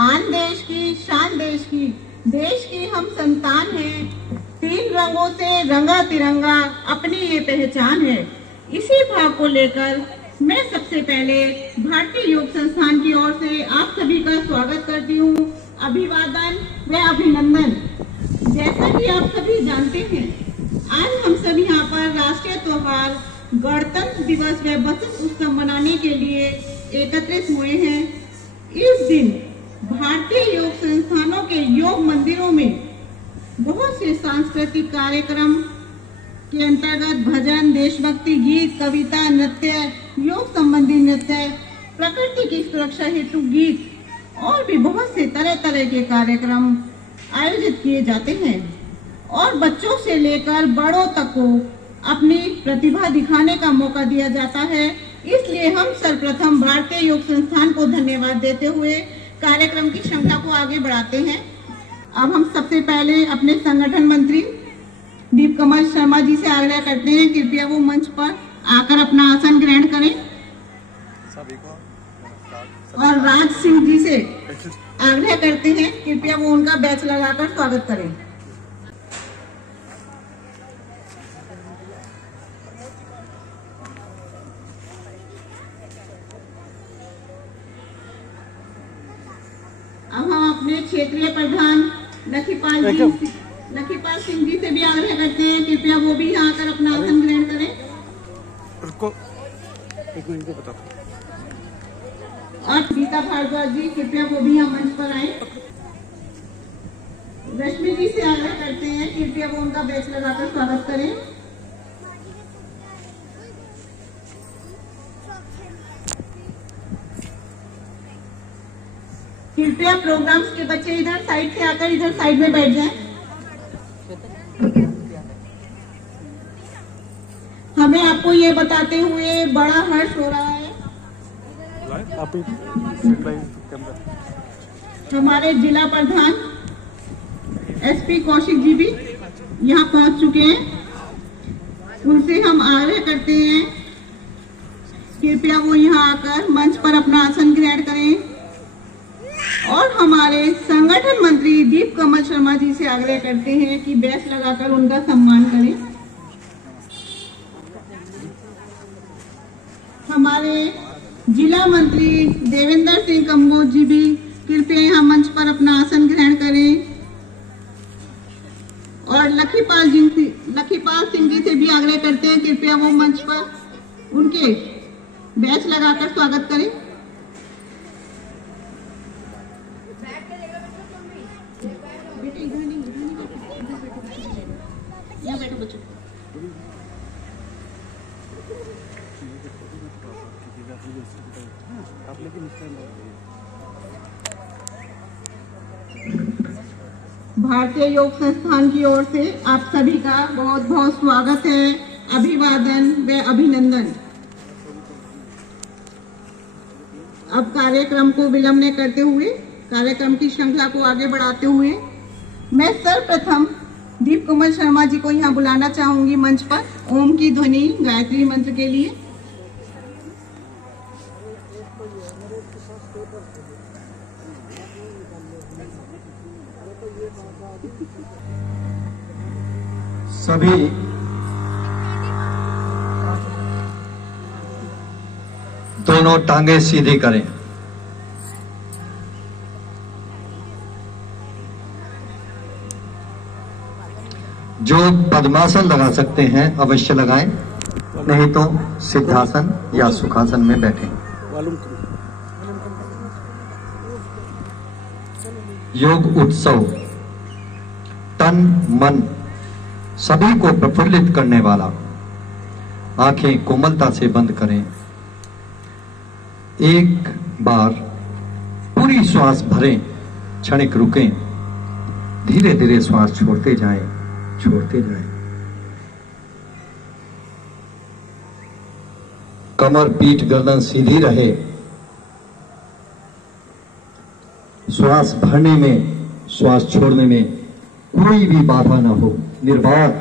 आन देश की शान देश की हम संतान हैं। 3 रंगों से रंगा तिरंगा अपनी ये पहचान है। इसी भाव को लेकर मैं सबसे पहले भारतीय योग संस्थान की ओर से आप सभी का स्वागत करती हूँ। अभिवादन व अभिनंदन। जैसा कि आप सभी जानते हैं, आज हम सभी यहाँ पर राष्ट्रीय त्योहार गणतंत्र दिवस व बसंत उत्सव मनाने के लिए एकत्रित हुए हैं। इस दिन भारतीय योग संस्थानों के योग मंदिरों में बहुत से सांस्कृतिक कार्यक्रम के अंतर्गत भजन, देशभक्ति गीत, कविता, नृत्य, योग संबंधी नृत्य, प्रकृति की सुरक्षा हेतु गीत और भी बहुत से तरह तरह के कार्यक्रम आयोजित किए जाते हैं और बच्चों से लेकर बड़ों तक को अपनी प्रतिभा दिखाने का मौका दिया जाता है। इसलिए हम सर्वप्रथम भारतीय योग संस्थान को धन्यवाद देते हुए कार्यक्रम की श्रृंखला को आगे बढ़ाते हैं। अब हम सबसे पहले अपने संगठन मंत्री दीपकमल शर्मा जी से आग्रह करते हैं, कृपया वो मंच पर आकर अपना आसन ग्रहण करें। और राज सिंह जी से आग्रह करते हैं, कृपया वो उनका बैच लगाकर स्वागत करें। अब हम अपने क्षेत्रीय प्रधान लखीपाल सिंह जी से भी आग्रह करते हैं, कृपया वो भी यहाँ आकर अपना आसन ग्रहण करें। और गीता भारद्वाज जी, कृपया वो भी यहाँ मंच पर आए। रश्मि जी से आग्रह करते हैं, कृपया वो उनका बैच लगाकर स्वागत करें। कृपया प्रोग्राम्स के बच्चे इधर साइड से आकर इधर साइड में बैठ जाएं। हमें आपको ये बताते हुए बड़ा हर्ष हो रहा है, हमारे जिला प्रधान एसपी कौशिक जी भी यहाँ पहुंच चुके हैं। उनसे हम आग्रह करते हैं, कृपया वो यहाँ आकर मंच पर अपना आसन ग्रहण करें। और हमारे संगठन मंत्री दीपकमल शर्मा जी से आग्रह करते हैं कि बैच लगाकर उनका सम्मान करें। हमारे जिला मंत्री देवेंद्र सिंह कम्बोज जी भी कृपया यहाँ मंच पर अपना आसन ग्रहण करें। और लखीपाल सिंह जी से भी आग्रह करते हैं, कृपया वो मंच पर उनके बैच लगाकर स्वागत करें। यहाँ बैठो बच्चों। भारतीय योग संस्थान की ओर से आप सभी का बहुत बहुत स्वागत है, अभिवादन व अभिनंदन। अब कार्यक्रम को विलंब न करते हुए, कार्यक्रम की श्रृंखला को आगे बढ़ाते हुए मैं सर्वप्रथम दीपकमल शर्मा जी को यहाँ बुलाना चाहूंगी मंच पर ओम की ध्वनि गायत्री मंत्र के लिए। सभी दोनों टांगे सीधी करें। जो पद्मासन लगा सकते हैं अवश्य लगाएं, नहीं तो सिद्धासन या सुखासन में बैठें। योग उत्सव तन मन सभी को प्रफुल्लित करने वाला। आंखें कोमलता से बंद करें। एक बार पूरी श्वास भरें, क्षणिक रुकें, धीरे धीरे श्वास छोड़ते जाएं। कमर पीठ गर्दन सीधी रहे। श्वास भरने में, श्वास छोड़ने में कोई भी बाधा न हो। निर्बाध,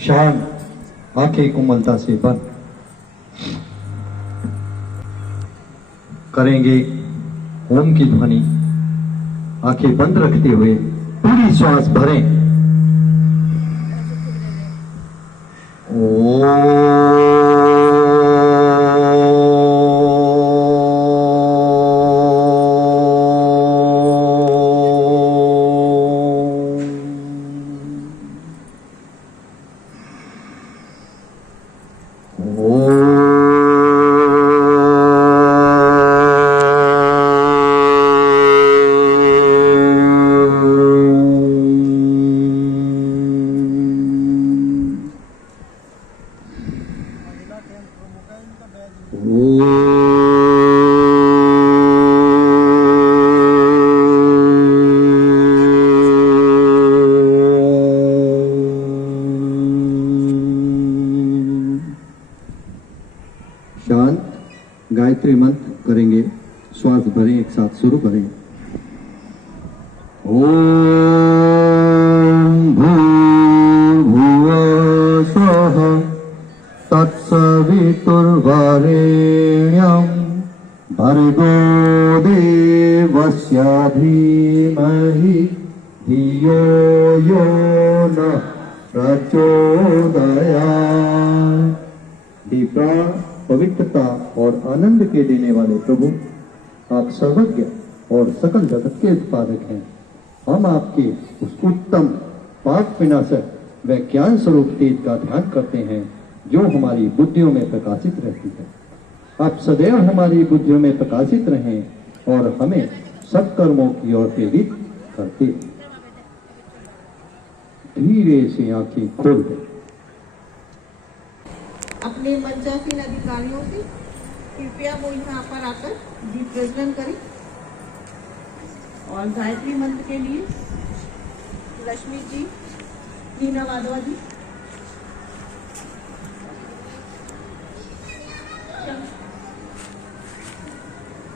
शांत, आंखें कोमलता से बंद करेंगे। ओम की ध्वनि आंखें बंद रखते हुए पूरी श्वास भरें। शांत गायत्री मंत्र करेंगे, श्वास भरें, एक साथ शुरू करें। ओम भूर्भुवः स्वः तत्सवितुर्वरेण्यं भर्गो देवस्य धीमहि धियो यो नः प्रचोदयात्। हे प्राण, पवित्रता और आनंद के देने वाले प्रभु, आप सर्वज्ञ और सकल जगत के उत्पादक हैं। हम आपके उस उत्तम पाप विनाशक व ज्ञान स्वरूप तेज का ध्यान करते हैं जो हमारी बुद्धियों में प्रकाशित रहती है। आप सदैव हमारी बुद्धियों में प्रकाशित रहें और हमें सत्कर्मों की ओर प्रेरित करते। धीरे से आंखें खोल दें। अपने मंचासीन अधिकारियों से कृपया वो यहाँ पर आकर दीप प्रज्वलन करें। और गायत्री मंत्र के लिए लक्ष्मी जी, नीना वाधवा जी,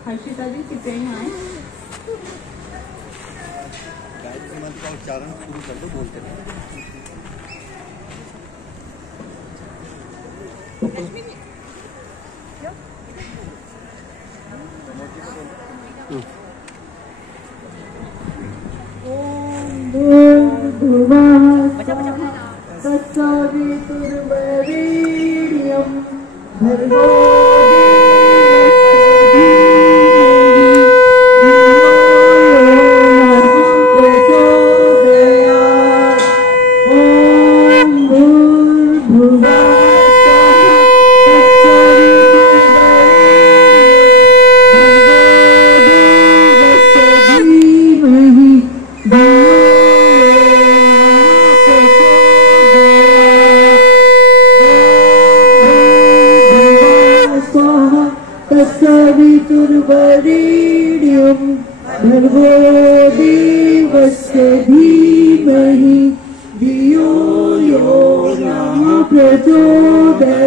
हर्षिता जी कृपया यहाँ आए। गायत्री मंत्र का उच्चारण शुरू कर दो, बोलते रहो। ओम भूर्भुवः तत्सवितुर्वरेण्यं भर्गो तत्सवितुर्वरेण्यं भर्गो देवस्य धीमहि धियो यो नः प्रचोदयात्।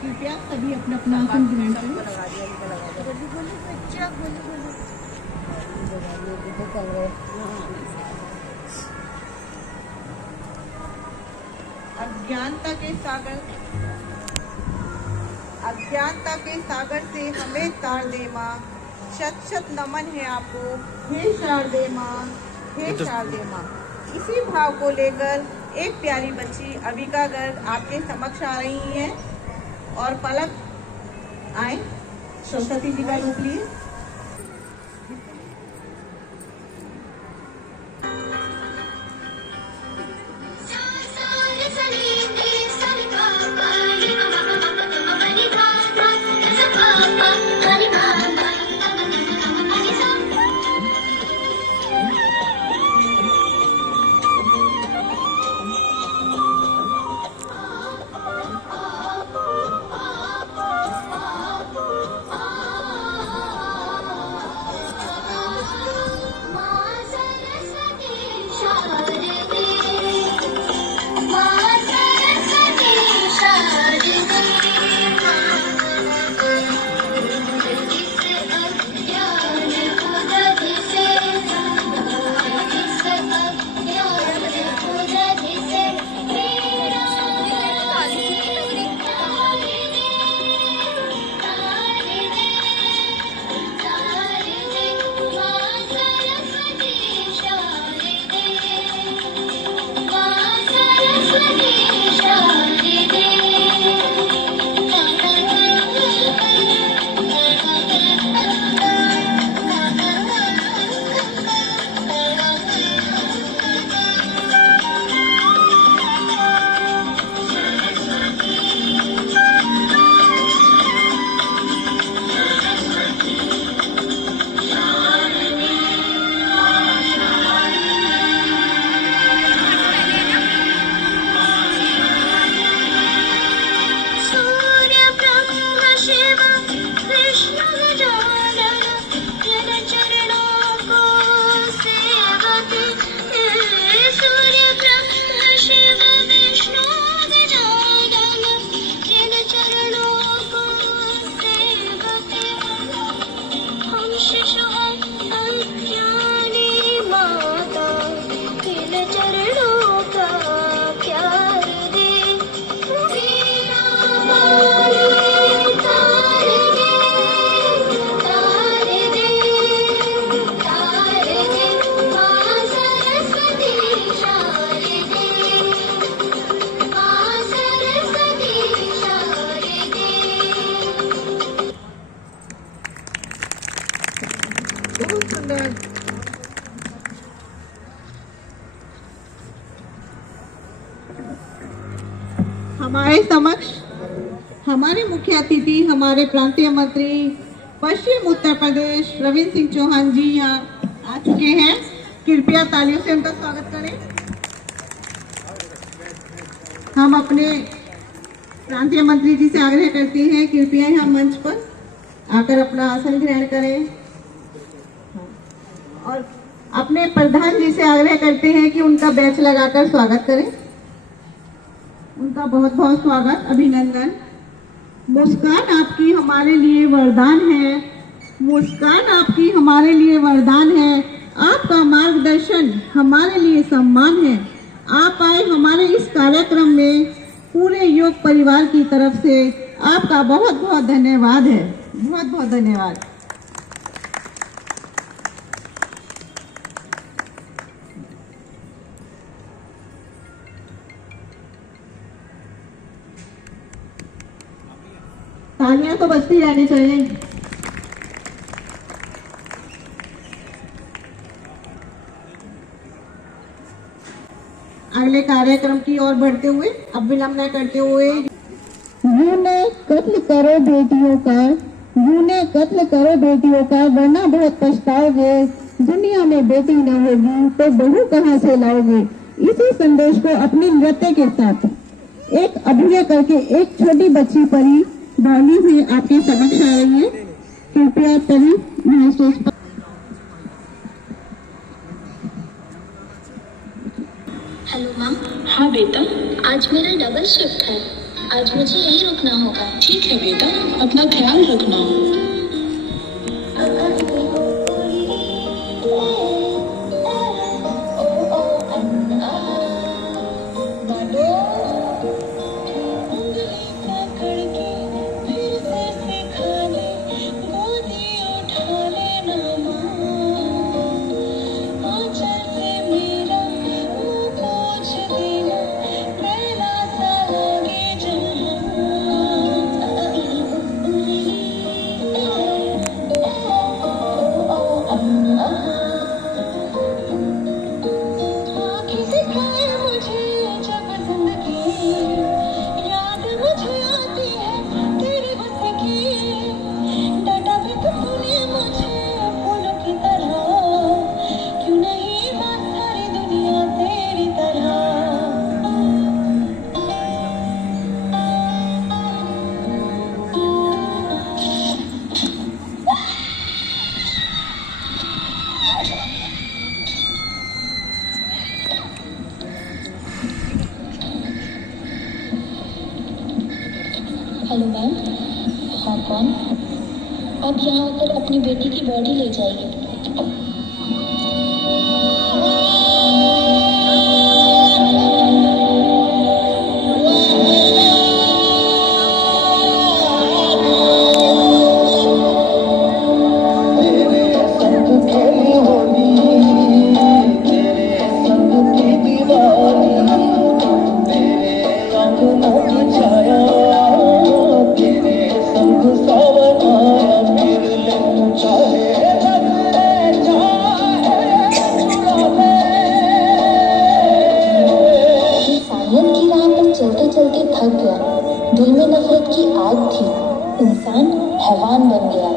कृपया सभी अपना अपना आसन ग्रहण करें। अज्ञानता के सागर से हमें तार दे माँ। शत शत नमन है आपको, हे शारदे माँ, हे शारदे माँ। इसी भाव को लेकर एक प्यारी बच्ची अविका गर्ग आपके समक्ष आ रही है। और पलक आए, सरस्वती जी का रूप लिए। हमारे समक्ष हमारे मुख्य अतिथि हमारे प्रांतीय मंत्री पश्चिम उत्तर प्रदेश रविंद्र सिंह चौहान जी यहाँ आ चुके हैं। कृपया तालियों से उनका स्वागत करें। हम अपने प्रांतीय मंत्री जी से आग्रह करते हैं कृपया यहाँ मंच पर आकर अपना आसन ग्रहण करें और अपने प्रधान जी से आग्रह करते हैं कि उनका बैच लगाकर स्वागत करें। उनका बहुत बहुत स्वागत, अभिनंदन। मुस्कान आपकी हमारे लिए वरदान है, मुस्कान आपकी हमारे लिए वरदान है, आपका मार्गदर्शन हमारे लिए सम्मान है। आप आए हमारे इस कार्यक्रम में पूरे योग परिवार की तरफ से आपका बहुत बहुत धन्यवाद है, बहुत बहुत धन्यवाद। तालियां तो बजती रहनी चाहिए। अगले कार्यक्रम की ओर बढ़ते हुए अब विलंब न करते हुए यूने कत्ल करो बेटियों का, यूने कत्ल करो बेटियों का, वरना बहुत पछताओगे। दुनिया में बेटी न होगी तो बहू कहाँ से लाओगे। इसी संदेश को अपनी नृत्य के साथ एक अभिनय करके एक छोटी बच्ची परी बाली से आपके समक्ष आ रही है। कृपया परी यहाँ स्टेज पर। Hello ma'am. हाँ बेटा, आज मेरा डबल शिफ्ट है, आज मुझे यहीं रुकना होगा। ठीक है बेटा, अपना ख्याल रखना। Hello ma'am. हाँ कौन? आप यहाँ आकर अपनी बेटी की बॉडी ले जाइए। थक गया, दिल में नफरत की आग थी, इंसान हैवान बन गया।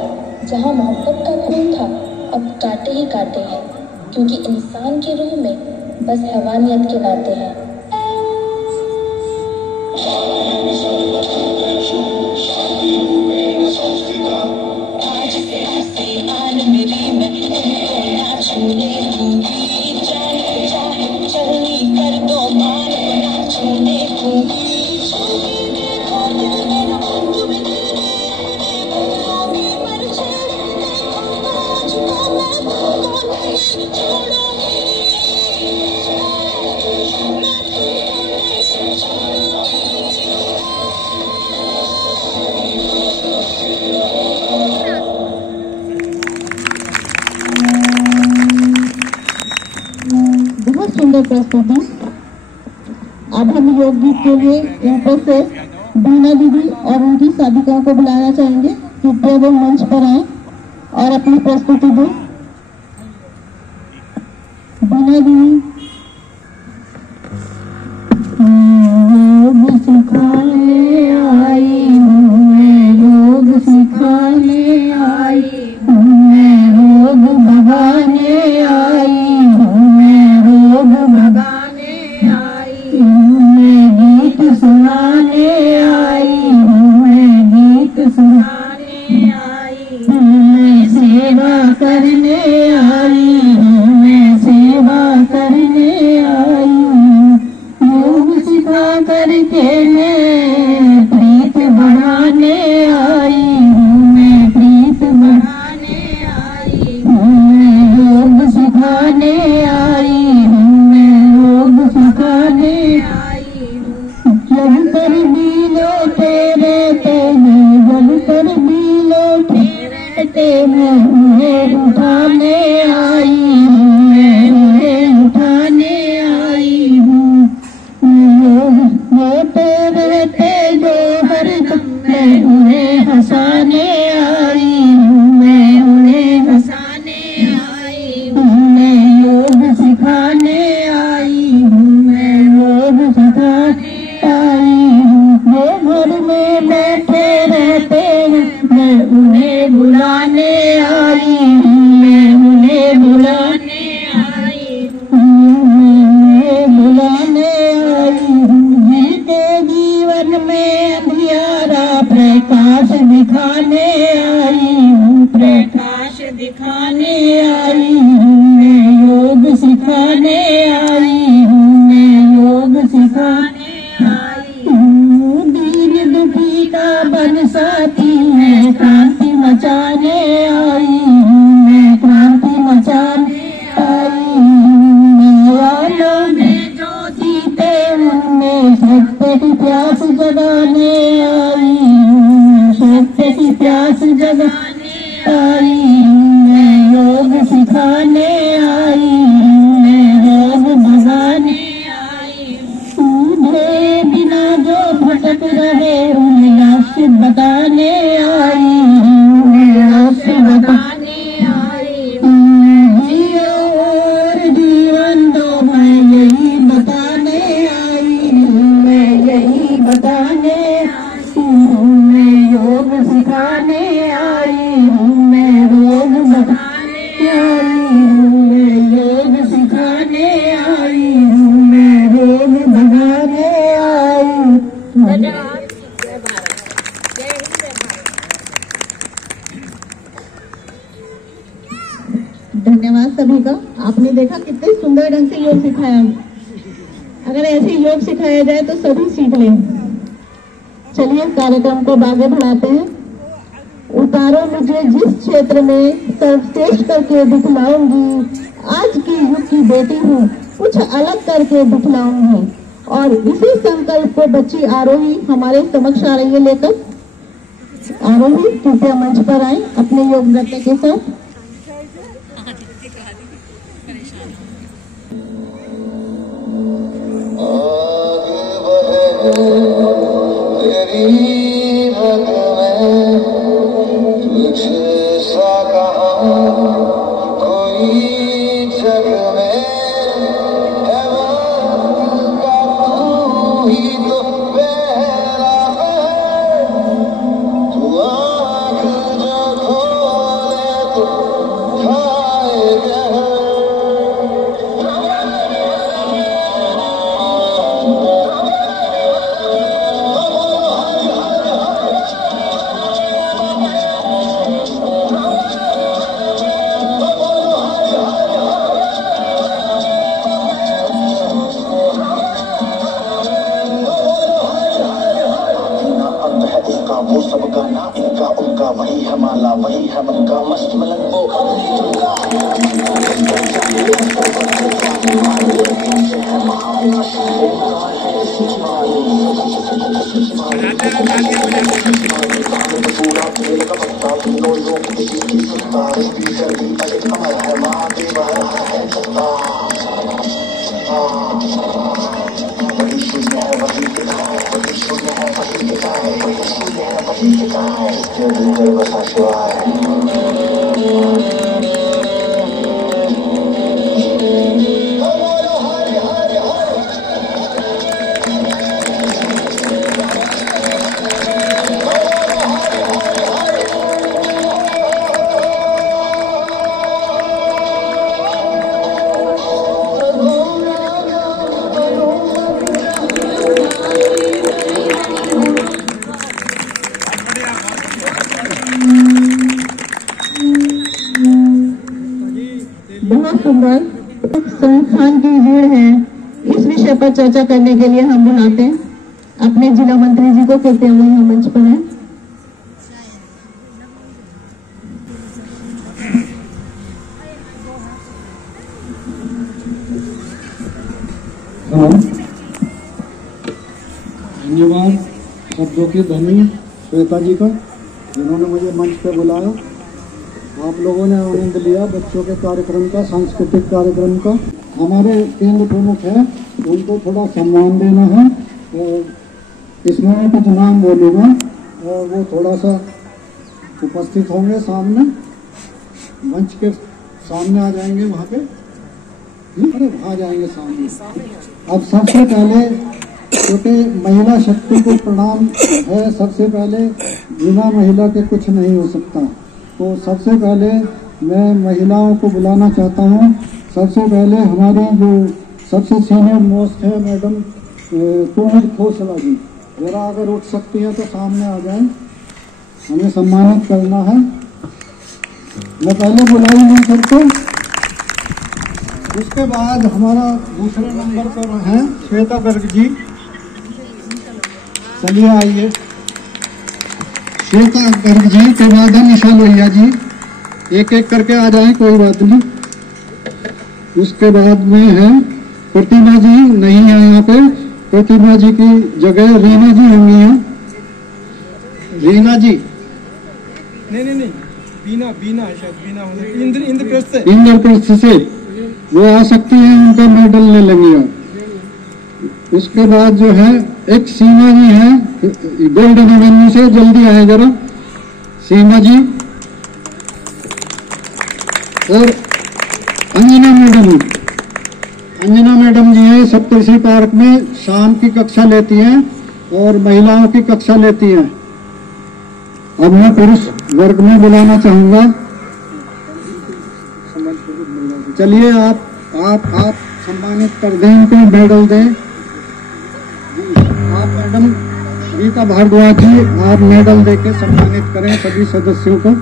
जहाँ मोहब्बत का खून था अब कांटे ही कांटे हैं, क्योंकि इंसान की रूह में बस हैवानियत के नाते हैं। आज से आसमान मेरी मैं तुमको ना छूने दूंगी, चाहे चाहे चलनी कर दो मान को ना छूने दूंगी। बहुत सुंदर प्रस्तुति। अब हम योग गीत के लिए ऊपर से बीना दीदी और उनकी साधिकाओं को बुलाना चाहेंगे। कृपया वो मंच पर आए और अपनी प्रस्तुति दें। बीना दीदी योग सिखाए सिखाने आई हूँ, मैं योग सिखाने आई हूँ। दीन दुखी का बन साथी है, क्रांति मचाने आई हूँ, मैं क्रांति मचाने आई हूँ। मैं में जो जीते उनमें सत्य की प्यास जगाने आई हूँ, सत्य की प्यास जगाने आई हूँ। मैं योग सिखाने आई हूँ, मैं योग भगाने आई हूँ। तुझे बिना जो भटक रहे उन्हें रास्ते बताने आई हूँ, मैं रास्ते बताने आई हूँ। जियो और जीवन दो मैं यही बताने आई हूँ, मैं यही बताने आई हूँ। मैं योग सिखाने आई हूँ, मैं योग बताने आई हूँ। मैं योग सिखाने आई हूँ, मैं योग भगाने आई हूँ। धन्यवाद सभी का। आपने देखा कितने सुंदर ढंग से योग सिखाया। अगर ऐसे योग सिखाया जाए तो सभी सीख लें। चलिए कार्यक्रम को आगे बढ़ाते हैं। उतारो मुझे जिस क्षेत्र में सर्वश्रेष्ठ करके दिखलाऊंगी, आज की युग की बेटी हूँ, कुछ अलग करके दिखलाऊंगी। और इसी संकल्प को बच्ची आरोही हमारे समक्ष आ रही है लेकर। आरोही कृपया मंच पर आए अपने योग नृत्य के साथ। वो सब गाना इनका उनका वही है माला वही है मन का मस्त मलंग वो संस्थान की भीड़ है। इस विषय पर चर्चा करने के लिए हम बुलाते हैं अपने जिला मंत्री जी को। कृपया वो यहाँ मंच पर है। धन्यवाद शब्दों की धनी श्वेता जी का, जिन्होंने मुझे मंच पे बुलाया। आप लोगों ने आनंद लिया बच्चों के कार्यक्रम का, सांस्कृतिक कार्यक्रम का। हमारे केंद्र प्रमुख है, उनको थोड़ा सम्मान देना है। इसमें मैं कुछ नाम बोलूँगा और वो थोड़ा सा उपस्थित होंगे सामने, मंच के सामने आ जाएंगे। वहाँ पे अरे वहाँ जाएंगे सामने। अब सबसे पहले क्योंकि महिला शक्ति को प्रणाम है, सबसे पहले बिना महिला के कुछ नहीं हो सकता। तो सबसे पहले मैं महिलाओं को बुलाना चाहता हूँ। सबसे पहले हमारी जो सबसे सीनियर मोस्ट है मैडम पूनम खोसला जी, जरा अगर उठ सकती हैं तो सामने आ जाएं, हमें सम्मानित करना है। मैं पहले बुलाई नहीं करता, उसके बाद हमारा दूसरे नंबर पर हैं श्वेता गर्ग जी। चलिए आइए। श्वेता गर्ग जी के बाद है निशा लोहिया जी। एक एक करके आ जाएं, कोई बात नहीं। उसके बाद में है प्रतिमा जी, नहीं है यहाँ पे। प्रतिमा जी की जगह रीना जी होंगी हैं। रीना जी नहीं बीना है शायद, बीना होंगे। इंद्रप्रस्थ से वो आ सकती है, उनका मेडल ले लेंगे आप। उसके बाद जो है एक सीमा जी है गोल्डन एवेन्यू से, जल्दी आए जरा सीमा जी। और अंजना मैडम जी हैं, सप्तऋषि पार्क में शाम की कक्षा लेती हैं और महिलाओं की कक्षा लेती हैं। अब मैं पुरुष वर्ग में बुलाना चाहूंगा। चलिए आप सम्मानित कर दें, इनको मेडल दें। आप मैडम गीता भारद्वाज जी, आप मेडल देके सम्मानित करें सभी सदस्यों को।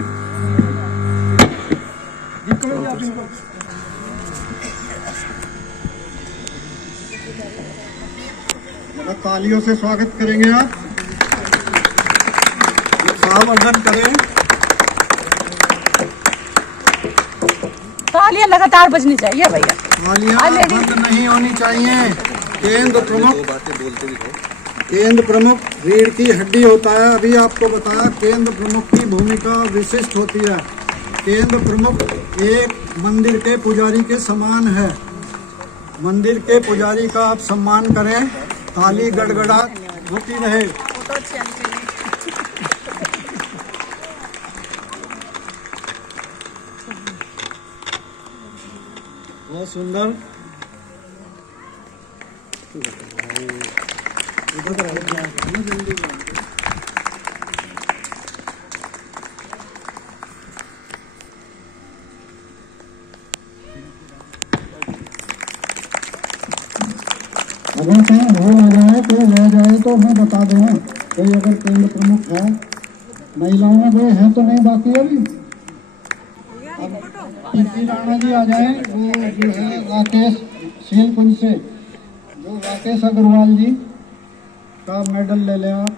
तालियों से स्वागत करेंगे आप। सावधान करें। तालियां लगातार बजनी चाहिए भैया, तालियां बंद नहीं होनी चाहिए। केंद्र प्रमुख रीढ़ की हड्डी होता है। अभी आपको बताया केंद्र प्रमुख की भूमिका विशिष्ट होती है। केंद्र प्रमुख एक मंदिर के पुजारी के समान है। मंदिर के पुजारी का आप सम्मान करें, ताली गड़गड़ा होती रहे। बहुत सुंदर। अगर कहीं भूल हो जाए, कोई रह जाए तो मैं बता दूंगा। कोई अगर केंद्र प्रमुख है, महिलाओं में कोई है तो नहीं, बाकी अभी कीर्ति राणा जी आ जाए। वो जो है राकेश शीलकुंज से, जो राकेश अग्रवाल जी का मेडल ले लें आप।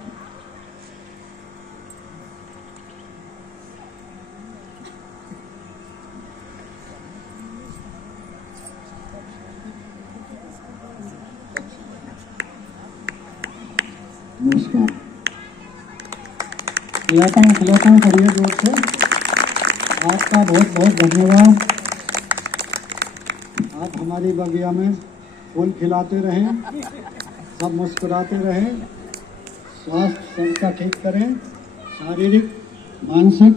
नमस्कार। खिलाता करिए जोर से। आपका बहुत बहुत धन्यवाद। आप हमारी बगिया में फूल खिलाते रहें, सब मुस्कुराते रहें, स्वास्थ्य सबका ठीक करें, शारीरिक, मानसिक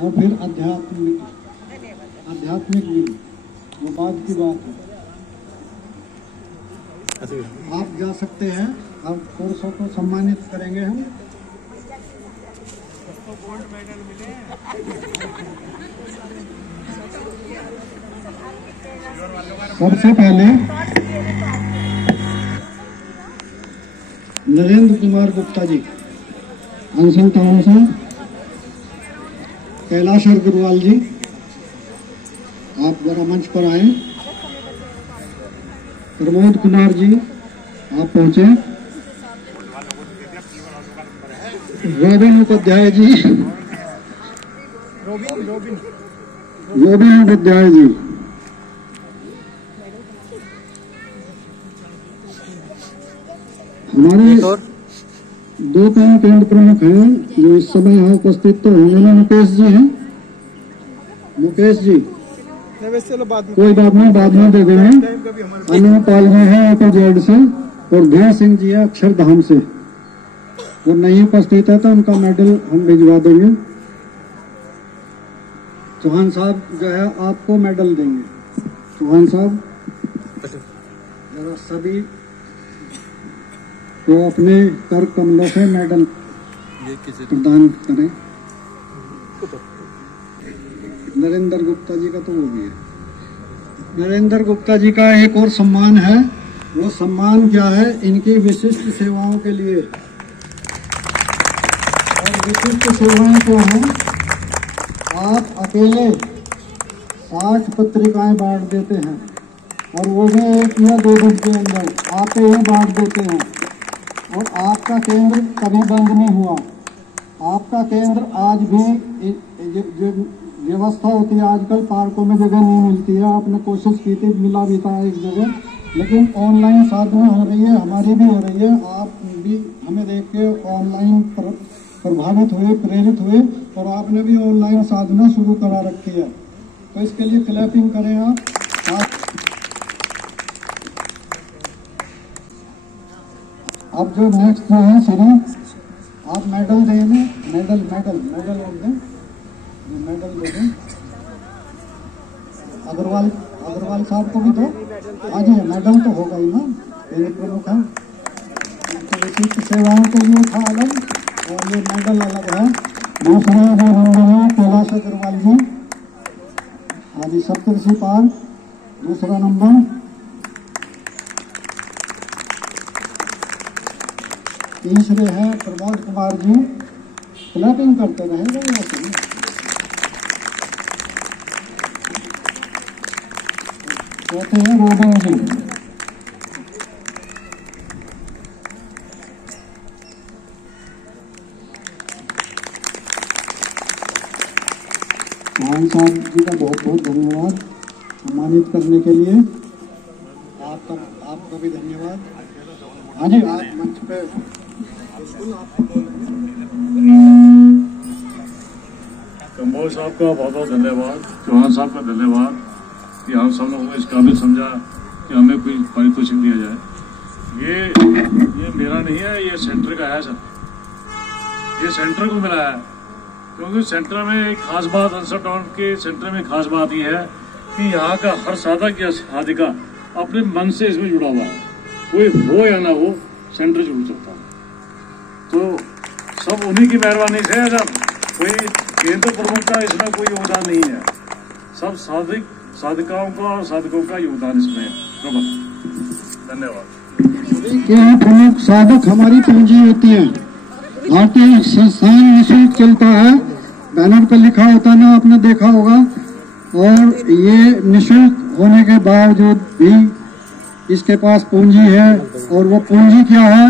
और फिर आध्यात्मिक भी। वो बात की बात है। आप जा सकते हैं। अब पुरुषों को सम्मानित करेंगे हम। सबसे पहले नरेंद्र कुमार गुप्ता जी, अनशन टाउन से। कैलाश अग्रवाल जी, आप जरा मंच पर आए। प्रमोद कुमार जी, आप पहुंचे। Robin Upadhyay ji, robin Upadhyay ji. हमारे दो तीन केंद्र प्रमुख हैं जो इस समय यहाँ उपस्थित तो होंगे ना। मुकेश जी हैं। मुकेश जी कोई बात नहीं, बाद में दे देंगे। अनुपाल जी हैं APZ से और धीर सिंह जी है अक्षरधाम से। वो नहीं उपस्थित है तो उनका मेडल हम भिजवा देंगे। चौहान साहब जो है आपको मेडल देंगे। चौहान साहब जरा सभी तो अपने कर कमलों से मेडल प्रदान करें। नरेंद्र गुप्ता जी का तो वो भी है। नरेंद्र गुप्ता जी का एक और सम्मान है। वो सम्मान क्या है? इनकी विशिष्ट सेवाओं के लिए। और विशिष्ट सेवाएं क्या हैं? आप अकेले 60 पत्रिकाएं बांट देते हैं और वो भी 1 या 2 दिन के अंदर आते ही बांट देते हैं। और आपका केंद्र कभी बंद नहीं हुआ। आपका केंद्र आज भी जो व्यवस्था होती है, आजकल पार्कों में जगह नहीं मिलती है, आपने कोशिश की थी, मिला भी था एक जगह, लेकिन ऑनलाइन साधना हो रही है, हमारी भी हो रही है। आप भी हमें देख के ऑनलाइन प्रभावित हुए, प्रेरित हुए, और आपने भी ऑनलाइन साधना शुरू करा रखी है, तो इसके लिए क्लैपिंग करें आप। अब जो नेक्स्ट जो है श्री, आप मेडल दें, मेडल दे दें अग्रवाल साहब को भी दो। हाँ जी, मेडल तो होगा ही ना, ये प्रमुख है, विशिष्ट सेवाओं के लिए था अलग और ये मेडल अलग है। दूसरा जो नंबर है कैलाश अग्रवाल जी, हाँ जी, सप्तऋषि पाल, दूसरा नंबर। तीसरे हैं प्रमोद कुमार जी, क्लैपिंग करते रहेगा वैसे। चौथे हैं रोबन जी, चौहान साहब जी का बहुत बहुत धन्यवाद सम्मानित करने के लिए। आपका भी धन्यवाद। हाँ जी, आप मंच पे कंबोज साहब का बहुत बहुत धन्यवाद, चौहान साहब का धन्यवाद कि आप सब लोगों को इस काबिल समझा कि हमें कोई पारितोषिक दिया जाए। ये मेरा नहीं है, ये सेंटर का है सर, ये सेंटर को मिला है, क्योंकि सेंटर में एक खास बात, अंसर टाउन के सेंटर में खास बात ये है कि यहाँ का हर साधक या साधिका अपने मन से इसमें जुड़ा हुआ है, कोई हो या ना हो, सेंटर जुड़ सकता है। तो सब उन्हीं की मेहरबानी से है सर, कोई केंद्र प्रमुख का इसमें कोई योगदान नहीं है, सब साधिकाओं का और साधकों का योगदान इसमें है। धन्यवाद। क्या प्रमुख साधक हमारी पूंजी होती है। भारतीय संस्थान निःशुल्क चलता है, बैनर पर लिखा होता है ना, आपने देखा होगा, और ये निःशुल्क होने के बावजूद भी इसके पास पूंजी है, और वो पूंजी क्या है,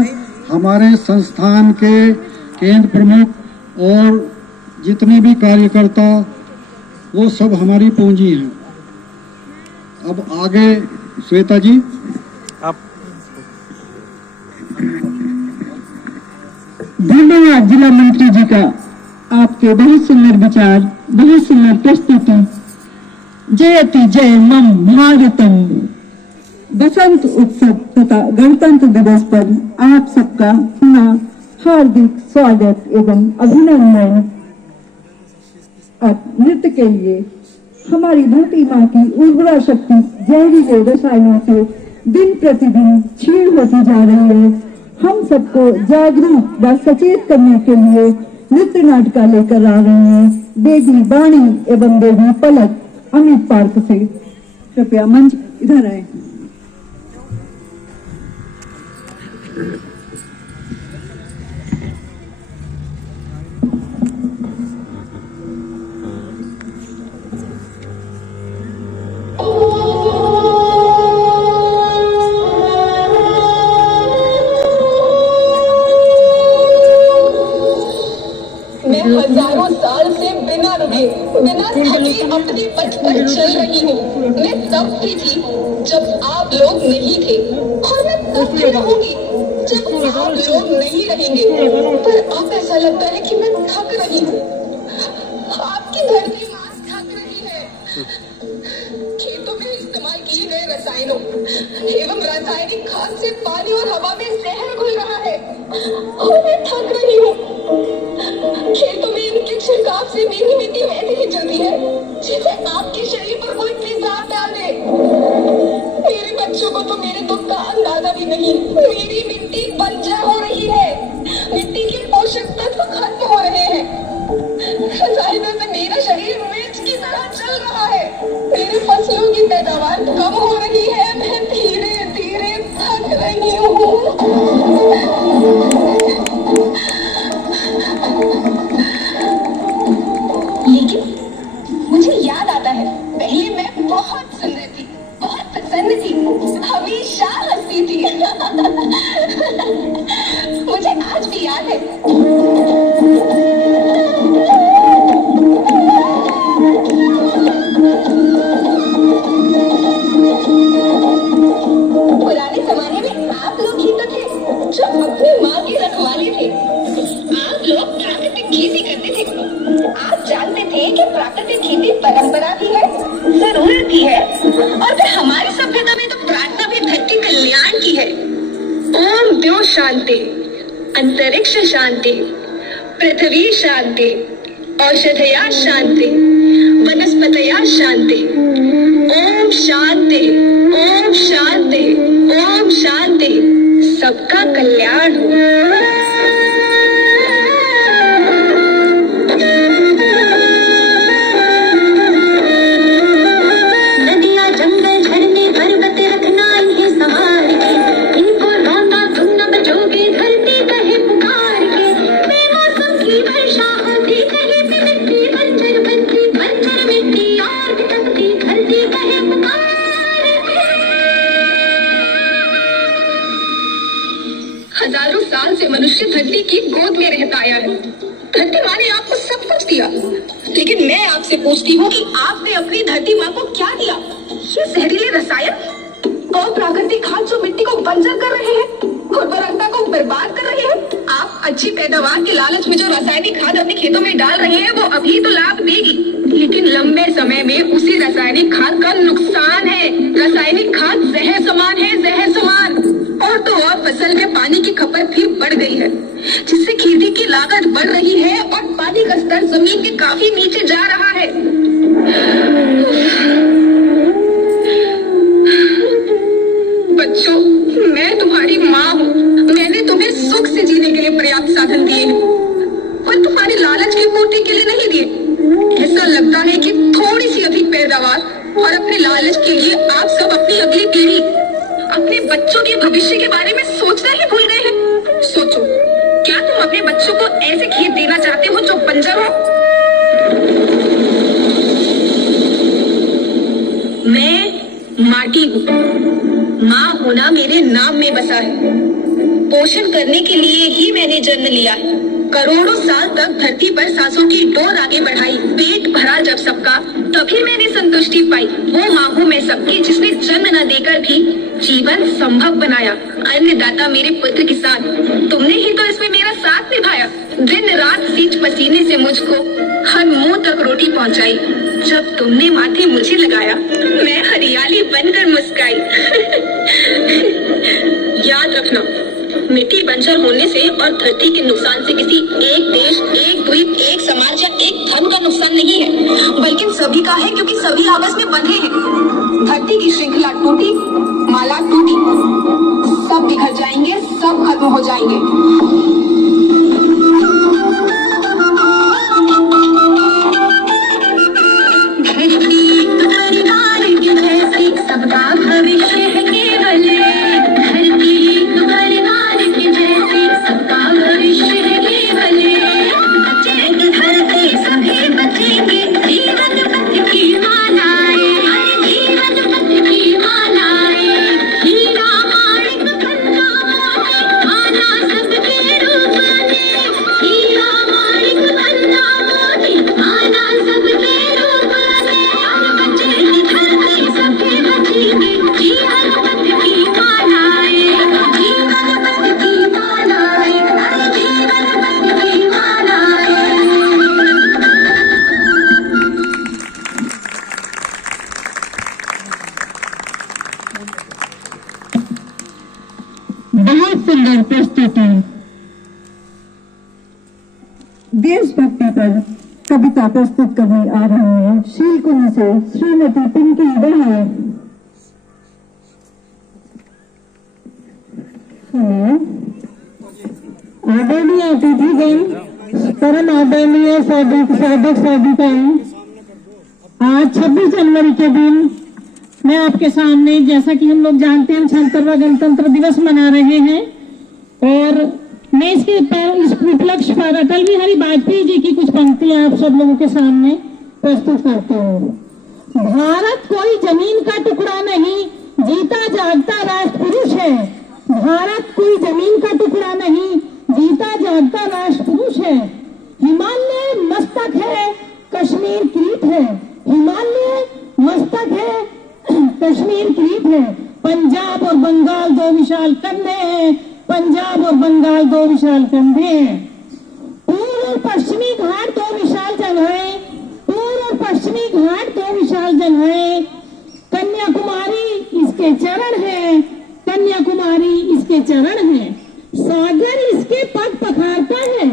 हमारे संस्थान के केंद्र प्रमुख और जितने भी कार्यकर्ता, वो सब हमारी पूंजी हैं। अब आगे श्वेता जी, आप धन्यवाद जिला मंत्री जी का, आपके बहुत सुंदर विचार, बहुत सुंदर प्रस्तुति। जयति जय मम भारतम। बसंत उत्सव तथा गणतंत्र दिवस पर आप सबका पुनः हार्दिक स्वागत एवं अभिनंदन। अब नृत्य के लिए हमारी धरती माँ की उर्वरा शक्ति जहरीले रसायनों से दिन प्रतिदिन क्षीण होती जा रही है। हम सबको जागरूक व सचेत करने के लिए नृत्य नाटिका लेकर आ रहे हैं देवी वाणी एवं देवी पलक अमित पार्क से। कृपया मंच इधर आए। हजारों साल से बिना रुके, बिना थके अपने पथ पर चल रही हूँ। मैं तब भी थी जब आप लोग नहीं थे, और मैं तब भी रहूंगी जब आप लोग नहीं रहेंगे। पर अब ऐसा लगता है कि मैं थक रही हूँ। आपकी धरती माँ थक रही है। खेतों में इस्तेमाल किए गए रसायनों एवं रासायनिक खाद से पानी और हवा में जहर घुल रहा है, और मैं थक रही हूँ। खेतों में इनके छिड़काव से मेरी मिट्टी वैसे ही जलती है जैसे आपके शरीर पर कोई तेजाब डाल दे। मेरे बच्चों को तो मेरे दुख का अंदाजा भी नहीं। मेरी मिट्टी बंजर हो रही है, मिट्टी के पोषक तत्व खत्म हो रहे हैं। रसायनों से मेरा शरीर मिर्च की तरह जल रहा है। मेरे फसलों की पैदावार कम हो रही है। मैं धीरे धीरे थक रही हूँ। लेकिन मुझे याद आता है, पहले मैं बहुत सुंदर थी, बहुत प्रसन्न थी। हमेशा हंसती थी। मुझे आज भी याद है। पुराने जमाने में आप लोग ही तो थे जो अपनी माँ के रखवाले थे। आप लोग प्राकृतिक खेती करते थे। आप जानते थे कि प्राकृतिक खेती परंपरा भी है, जरूरत भी है, और फिर हमारी सभ्यता में तो प्रार्थना भी धरती कल्याण की है। ओम द्यो शांति, अंतरिक्ष शांति, पृथ्वी शांति, औषधया शांति, वनस्पतया शांति। ओम शांति, ओम शांति, ओम शांति। सबका कल्याण हो। हजारों साल से मनुष्य धरती की गोद में रहता आया है। धरती माँ ने आपको सब कुछ दिया, लेकिन मैं आपसे पूछती हूँ कि आपने अपनी धरती माँ को क्या दिया? ये जहरीले रसायन और प्राकृतिक खाद जो मिट्टी को बंजर कर रहे हैं, उर्वरकता को बर्बाद कर रहे हैं। आप अच्छी पैदावार के लालच में जो रासायनिक खाद अपने खेतों में डाल रहे हैं वो अभी तो लाभ देगी, लेकिन लंबे समय में उसी रासायनिक खाद का नुकसान है। रासायनिक खाद जहर समान है, जहर समान। और तो और फसल में पानी की खपत भी बढ़ गई है, जिससे खेती की लागत बढ़ रही है और पानी का स्तर जमीन के काफी नीचे जा रहा है। बच्चों, मैं तुम्हारी माँ हूँ। मैंने तुम्हें सुख से जीने के लिए पर्याप्त साधन दिए हैं, पर तुम्हारे लालच की पूर्ति के लिए नहीं दिए। ऐसा लगता है कि थोड़ी सी अधिक पैदावार और अपने लालच के लिए आप सब अपनी अगली पीढ़ी, अपने बच्चों के भविष्य के बारे में सोचना ही भूल गए हैं। सोचो, क्या तुम अपने बच्चों को ऐसे खेत देना चाहते हो जो बंजर हो? मैं माटी हूँ। माँ होना मेरे नाम में बसा है। पोषण करने के लिए ही मैंने जन्म लिया है। करोड़ों साल तक धरती पर सांसों की डोर आगे बढ़ाई। पेट भरा जब सबका, तभी मैंने संतुष्टि पाई। वो माँ हूँ मैं सबकी, जिसने जन्म न देकर भी जीवन संभव बनाया। अन्नदाता मेरे पुत्र किसान, तुमने ही तो इसमें मेरा साथ निभाया। दिन रात सींच पसीने से मुझको हर मुंह तक रोटी पहुंचाई। जब तुमने माथे मुझे लगाया, मैं हरियाली बनकर मुस्काई। याद रखना, मिट्टी बंजर होने से और धरती के नुकसान से किसी एक देश, एक द्वीप, एक समाज या एक धर्म का नुकसान नहीं है, बल्कि सभी का है, क्योंकि सभी आपस में बंधे हैं। धरती की श्रृंखला टूटी, माला टूटी, सब बिखर जाएंगे, सब खत्म हो जाएंगे। सबका भविष्य है केवल धरती तुम्हारे नाम की जैसी, सबका भविष्य है केवल। बचेगी धरती, सभी बचेंगे, जीवन पथ की मालाएं, जीवन पथ की मालाएं। हीरा माणिक गंगा मोती, आना सबके रूप में। हीरा माणिक गंगा मोती, आना सबके रूप में। और बचेगी धरती, सभी बचेंगे, जीवन पथ की मालाएं, जीवन पथ की मालाएं, जीवन पथ की मालाएं। बहुत सुंदर प्रस्तुति। देशभक्ति पर कविता प्रस्तुत करने आ रही है शीलकुंज से श्रीमती पिंकी दहिया। आदरणीय अतिथिगण, परम आदरणीय साधक साधिकाएं, आज 26 जनवरी के दिन मैं आपके सामने, जैसा कि हम लोग जानते हैं, 76वां गणतंत्र दिवस मना रहे हैं, और मैं इस उपलक्ष्य पर अटल बिहारी वाजपेयी जी की कुछ पंक्तियां आप सब लोगों के सामने प्रस्तुत करते हूँ। भारत कोई जमीन का टुकड़ा नहीं, जीता जागता राष्ट्र है। भारत कोई जमीन का टुकड़ा नहीं, जीता जागता राष्ट्र पुरुष है। हिमालय मस्तक है, कश्मीर क्रीत है। हिमालय मस्तक है, कश्मीर क्रीत है। पंजाब और बंगाल दो विशाल कंधे हैं, पंजाब और बंगाल दो विशाल कंधे हैं। पूर्व और पश्चिमी घाट दो विशाल जगहें, पूर्व और पश्चिमी घाट दो विशाल जगहें। कन्याकुमारी इसके चरण है, कन्याकुमारी इसके चरण है। सागर इसके पग पखारता है,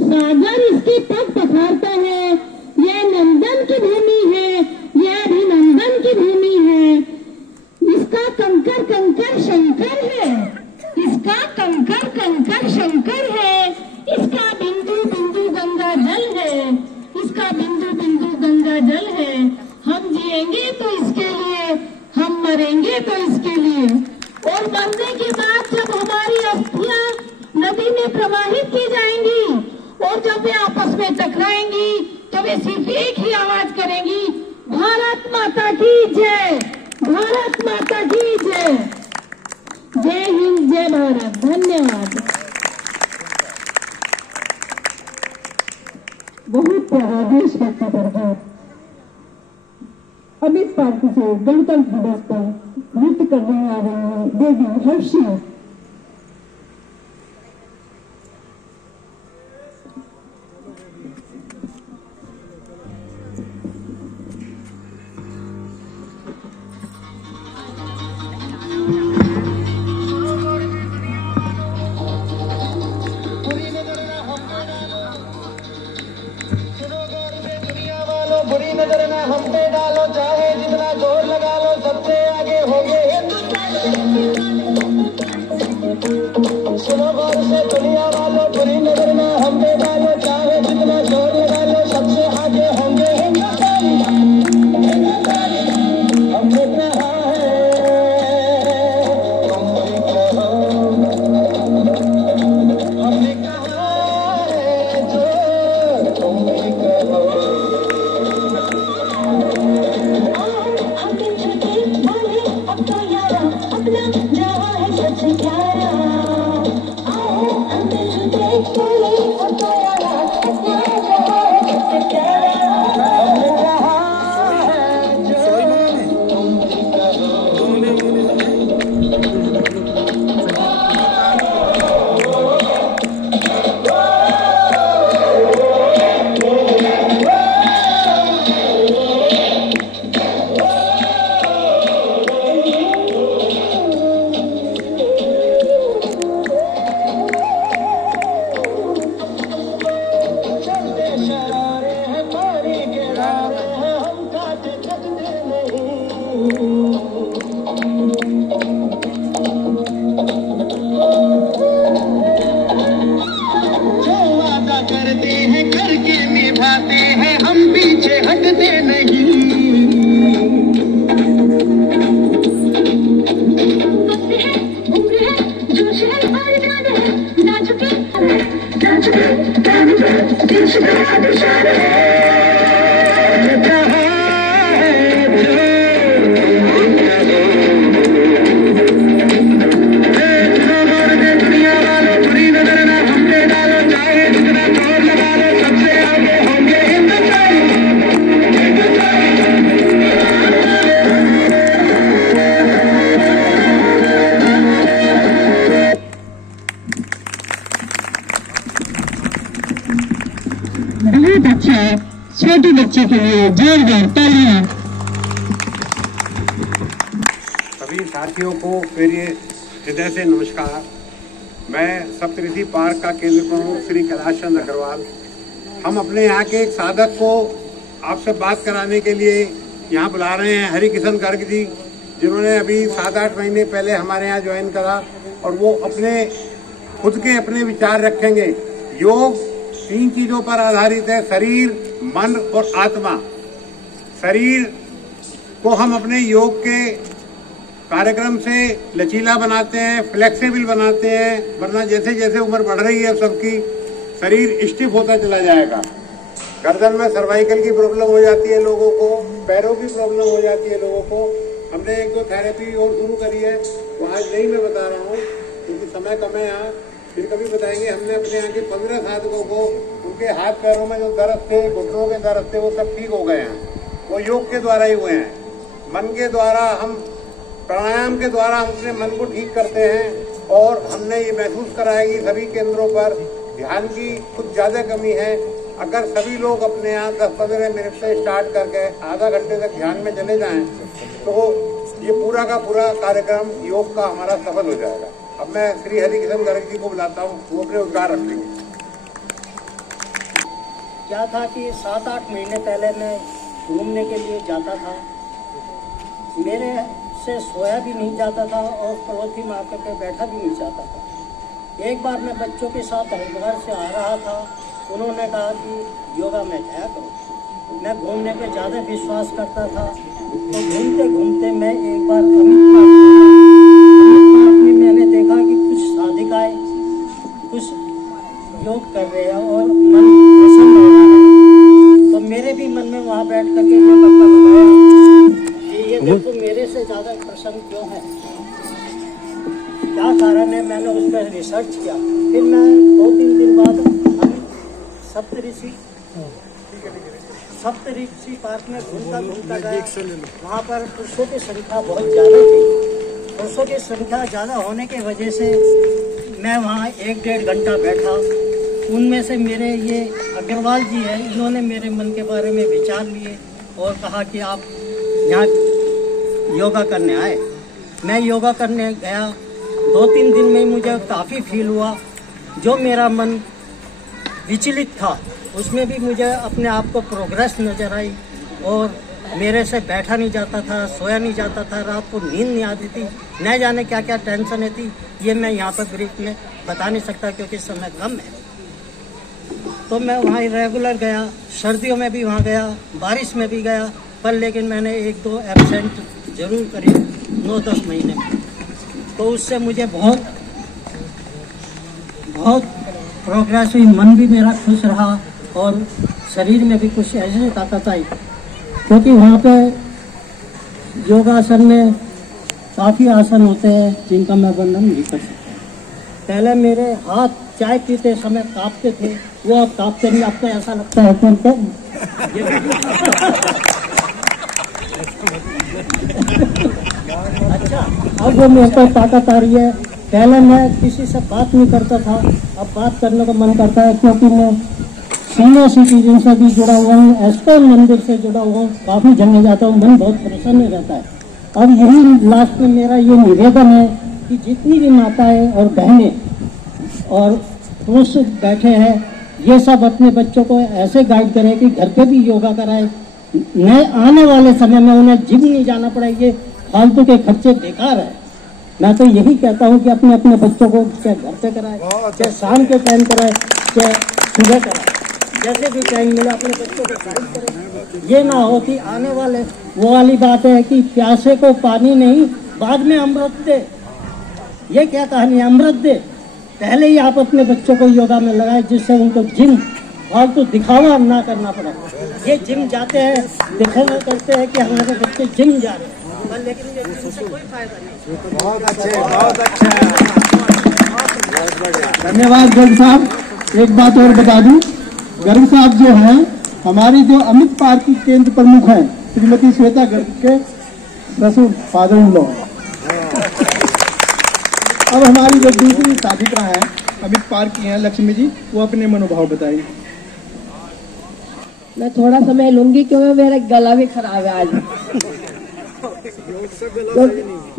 सागर इसके पग पखारता है। यह नंदन की भूमि है, यह अभिनंदन की भूमि है। इसका कंकर कंकर शंकर है, इसका कंकर कंकर शंकर है। इसका बिंदु बिंदु गंगा जल है, इसका बिंदु बिंदु गंगा जल है। हम जिएंगे तो इसके लिए, हम मरेंगे तो इसके लिए। और मरने के बाद जब हमारी अस्थियां नदी में प्रवाहित की जाएंगी और जब वे आपस में टकराएंगी तो वे सिर्फ एक ही आवाज करेंगी, भारत माता की जय, भारत माता की जय। जय हिंद, जय भारत। धन्यवाद। बहुत प्यारा देशभक्ति पर गीत अमित पार्टी से गणतंत्र दिवस पर नृत्य करने आ रही है देवी हर्षी। बुरी नजर ना हम पे डालो, चाहे जितना जोर लगा लो, सबसे आगे होंगे सुनो गौर से दुनिया वालों, बुरी नजर ना हम पे डालो, चाहे जितना जोर लगा लो, सबसे आगे होंगे हिंदुस्तानी। हमने कहा है तुम भी कहो, हमने कहा है जो तुम भी कहो। करते हैं करके निभाते हैं, हम पीछे हटते नहीं। बहुत अच्छा है, छोटे बच्चे के लिए जोरदार तालियां। सभी साथियों को मेरे हृदय से नमस्कार। मैं सप्तऋषि पार्क का केंद्र प्रमुख श्री कैलाश चंद्र अग्रवाल। हम अपने यहाँ के एक साधक को आपसे बात कराने के लिए यहाँ बुला रहे हैं, हरिकिशन गर्ग जी, जिन्होंने अभी 7-8 महीने पहले हमारे यहाँ ज्वाइन करा और वो अपने खुद के अपने विचार रखेंगे। योग 3 चीजों पर आधारित है, शरीर, मन और आत्मा। शरीर को हम अपने योग के कार्यक्रम से लचीला बनाते हैं, फ्लेक्सिबल बनाते हैं, वरना जैसे जैसे उम्र बढ़ रही है सबकी शरीर स्टिफ होता चला जाएगा। गर्दन में सर्वाइकल की प्रॉब्लम हो जाती है लोगों को, पैरों की प्रॉब्लम हो जाती है लोगों को, हमने 1-2 थेरेपी और शुरू करी है, वो आज नहीं मैं बता रहा हूँ क्योंकि समय कम है यहाँ, फिर कभी बताएंगे। हमने अपने यहाँ के 15 साधकों को उनके हाथ पैरों में जो दर्द थे, घुटनों के दर्द थे, वो सब ठीक हो गए हैं। वो योग के द्वारा ही हुए हैं। मन के द्वारा हम प्राणायाम के द्वारा हम अपने मन को ठीक करते हैं और हमने ये महसूस कराया कि सभी केंद्रों पर ध्यान की कुछ ज़्यादा कमी है। अगर सभी लोग अपने यहाँ 10-15 मिनट से स्टार्ट करके आधा घंटे तक ध्यान में चले जाएं तो ये पूरा का पूरा कार्यक्रम योग का हमारा सफल हो जाएगा। अब मैं श्री हरिकिशन गर्ग जी को बुलाता हूँ, वो अपने उद्गार रख लेंगे। क्या था कि 7-8 महीने पहले मैं घूमने के लिए जाता था, मेरे से सोया भी नहीं जाता था और पड़ोसी में आकर के बैठा भी नहीं जाता था। एक बार मैं बच्चों के साथ हरिद्वार से आ रहा था, उन्होंने कहा कि योगा में जाया करो। मैं घूमने पे ज़्यादा विश्वास करता था, तो घूमते घूमते मैं एक बार अमित पार्क में मैंने देखा कि कुछ साधिकाएं कुछ योग कर रहे हैं और मन प्रसन्न हो रहा है। तो मेरे भी मन में वहाँ बैठ करके ये पता लगाया कि ये देखो मेरे से ज़्यादा प्रसन्न क्यों है, क्या कारण है। मैंने उस पर रिसर्च किया। फिर मैं 2-3 दिन बाद सप्तऋषि पार्क में घूमता गया। वहाँ पर पुरुषों की संख्या बहुत ज़्यादा थी। पुरुषों की संख्या ज़्यादा होने की वजह से मैं वहाँ 1-1.5 घंटा बैठा। उनमें से मेरे ये अग्रवाल जी हैं, इन्होंने मेरे मन के बारे में विचार लिए और कहा कि आप यहाँ योगा करने आए। मैं योगा करने गया, 2-3 दिन में मुझे काफ़ी फील हुआ। जो मेरा मन विचलित था उसमें भी मुझे अपने आप को प्रोग्रेस नजर आई और मेरे से बैठा नहीं जाता था, सोया नहीं जाता था, रात को नींद नहीं आती थी, न जाने क्या क्या टेंशन थी। ये मैं यहाँ पर ब्रीफ में बता नहीं सकता क्योंकि समय कम है। तो मैं वहाँ रेगुलर गया, सर्दियों में भी वहाँ गया, बारिश में भी गया, पर लेकिन मैंने 1-2 एब्सेंट जरूर करी 9-10 महीने में। तो उससे मुझे बहुत प्रोग्रेस हुई, मन भी मेरा खुश रहा और शरीर में भी कुछ ऐसी ताकत आई। क्योंकि वहाँ पे योगासन में काफ़ी आसन होते हैं जिनका मैं वर्णन नहीं कर सकता। पहले मेरे हाथ चाय पीते समय कांपते थे, वो अब कांपते नहीं। अब तो ऐसा लगता है कि अच्छा, अब वो मेरे को ताकत आ रही है। पहले मैं किसी से बात नहीं करता था, अब बात करने का मन करता है क्योंकि मैं सीनियर सिटीजन से भी जुड़ा हुआ हूँ, एस्कॉन मंदिर से जुड़ा हुआ हूँ, काफ़ी जगह जाता हूँ, मन बहुत प्रसन्न रहता है। अब यही लास्ट में मेरा ये निवेदन है कि जितनी भी माताएं और बहनें और पुरुष बैठे हैं, ये सब अपने बच्चों को ऐसे गाइड करें कि घर पे भी योगा कराए। नए आने वाले समय में उन्हें जिम नहीं जाना पड़े, ये फालतू के खर्चे बेकार है। मैं तो यही कहता हूँ कि अपने अपने बच्चों को चाहे घर पे कराए, चाहे शाम के टाइम कराए, चाहे सुबह कराए, जैसे भी टाइम मिले अपने बच्चों को गाइड करें। ये ना हो कि आने वाले वो वाली बात है कि प्यासे को पानी नहीं, बाद में अमृत दे। ये क्या कहानी है, अमृत दे। पहले ही आप अपने बच्चों को योगा में लगाए जिससे उनको जिम फालतू दिखावा ना करना पड़े। ये जिम जाते हैं, दिखावा करते हैं कि हमारे बच्चे जिम जा रहे हैं, लेकिन ये जिम से कोई फायदा नहीं। बहुत अच्छे, बहुत अच्छा, धन्यवाद गर्ग साहब। एक बात और बता दूं, गर्ग साहब जो हैं हमारी जो अमित पार्क की केंद्र प्रमुख हैं श्रीमती श्वेता गर्ग के ससुर फादर इन लॉ। अब हमारी जो दूसरी साधिका है अमित पार्क की हैं लक्ष्मी जी, वो अपने मनोभाव बताएंगे। मैं थोड़ा समय लूंगी क्योंकि मेरा गला भी खराब है आज। तो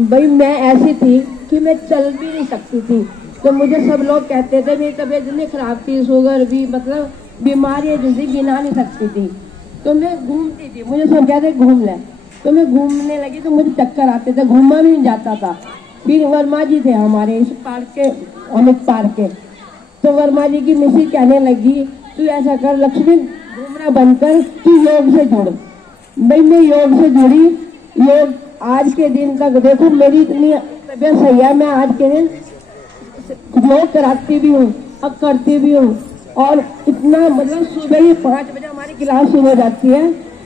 भाई मैं ऐसी थी कि मैं चल भी नहीं सकती थी, तो मुझे सब लोग कहते थे मेरी तबीयत इतनी खराब थी, शुगर भी, मतलब बीमारी जल्दी गिना नहीं सकती थी। तो मैं घूमती थी, मुझे सब कहते घूम ले, तो मैं घूमने लगी तो मुझे चक्कर आते थे, घूमा भी नहीं जाता था। फिर वर्मा जी थे हमारे इस पार्क के, अमित पार्क के, तो वर्मा जी की मिसी कहने लगी तू ऐसा कर लक्ष्मी, घूमना बंद कर, तू योग से जुड़। भाई मैं योग से जुड़ी, योग आज के दिन तक देखो मेरी इतनी तबीयत सही है, मैं आज के दिन योग कराती भी हूँ, अब करती भी हूँ। और इतना मतलब सुबह ही 5 बजे हमारी क्लास शुरू हो जाती है,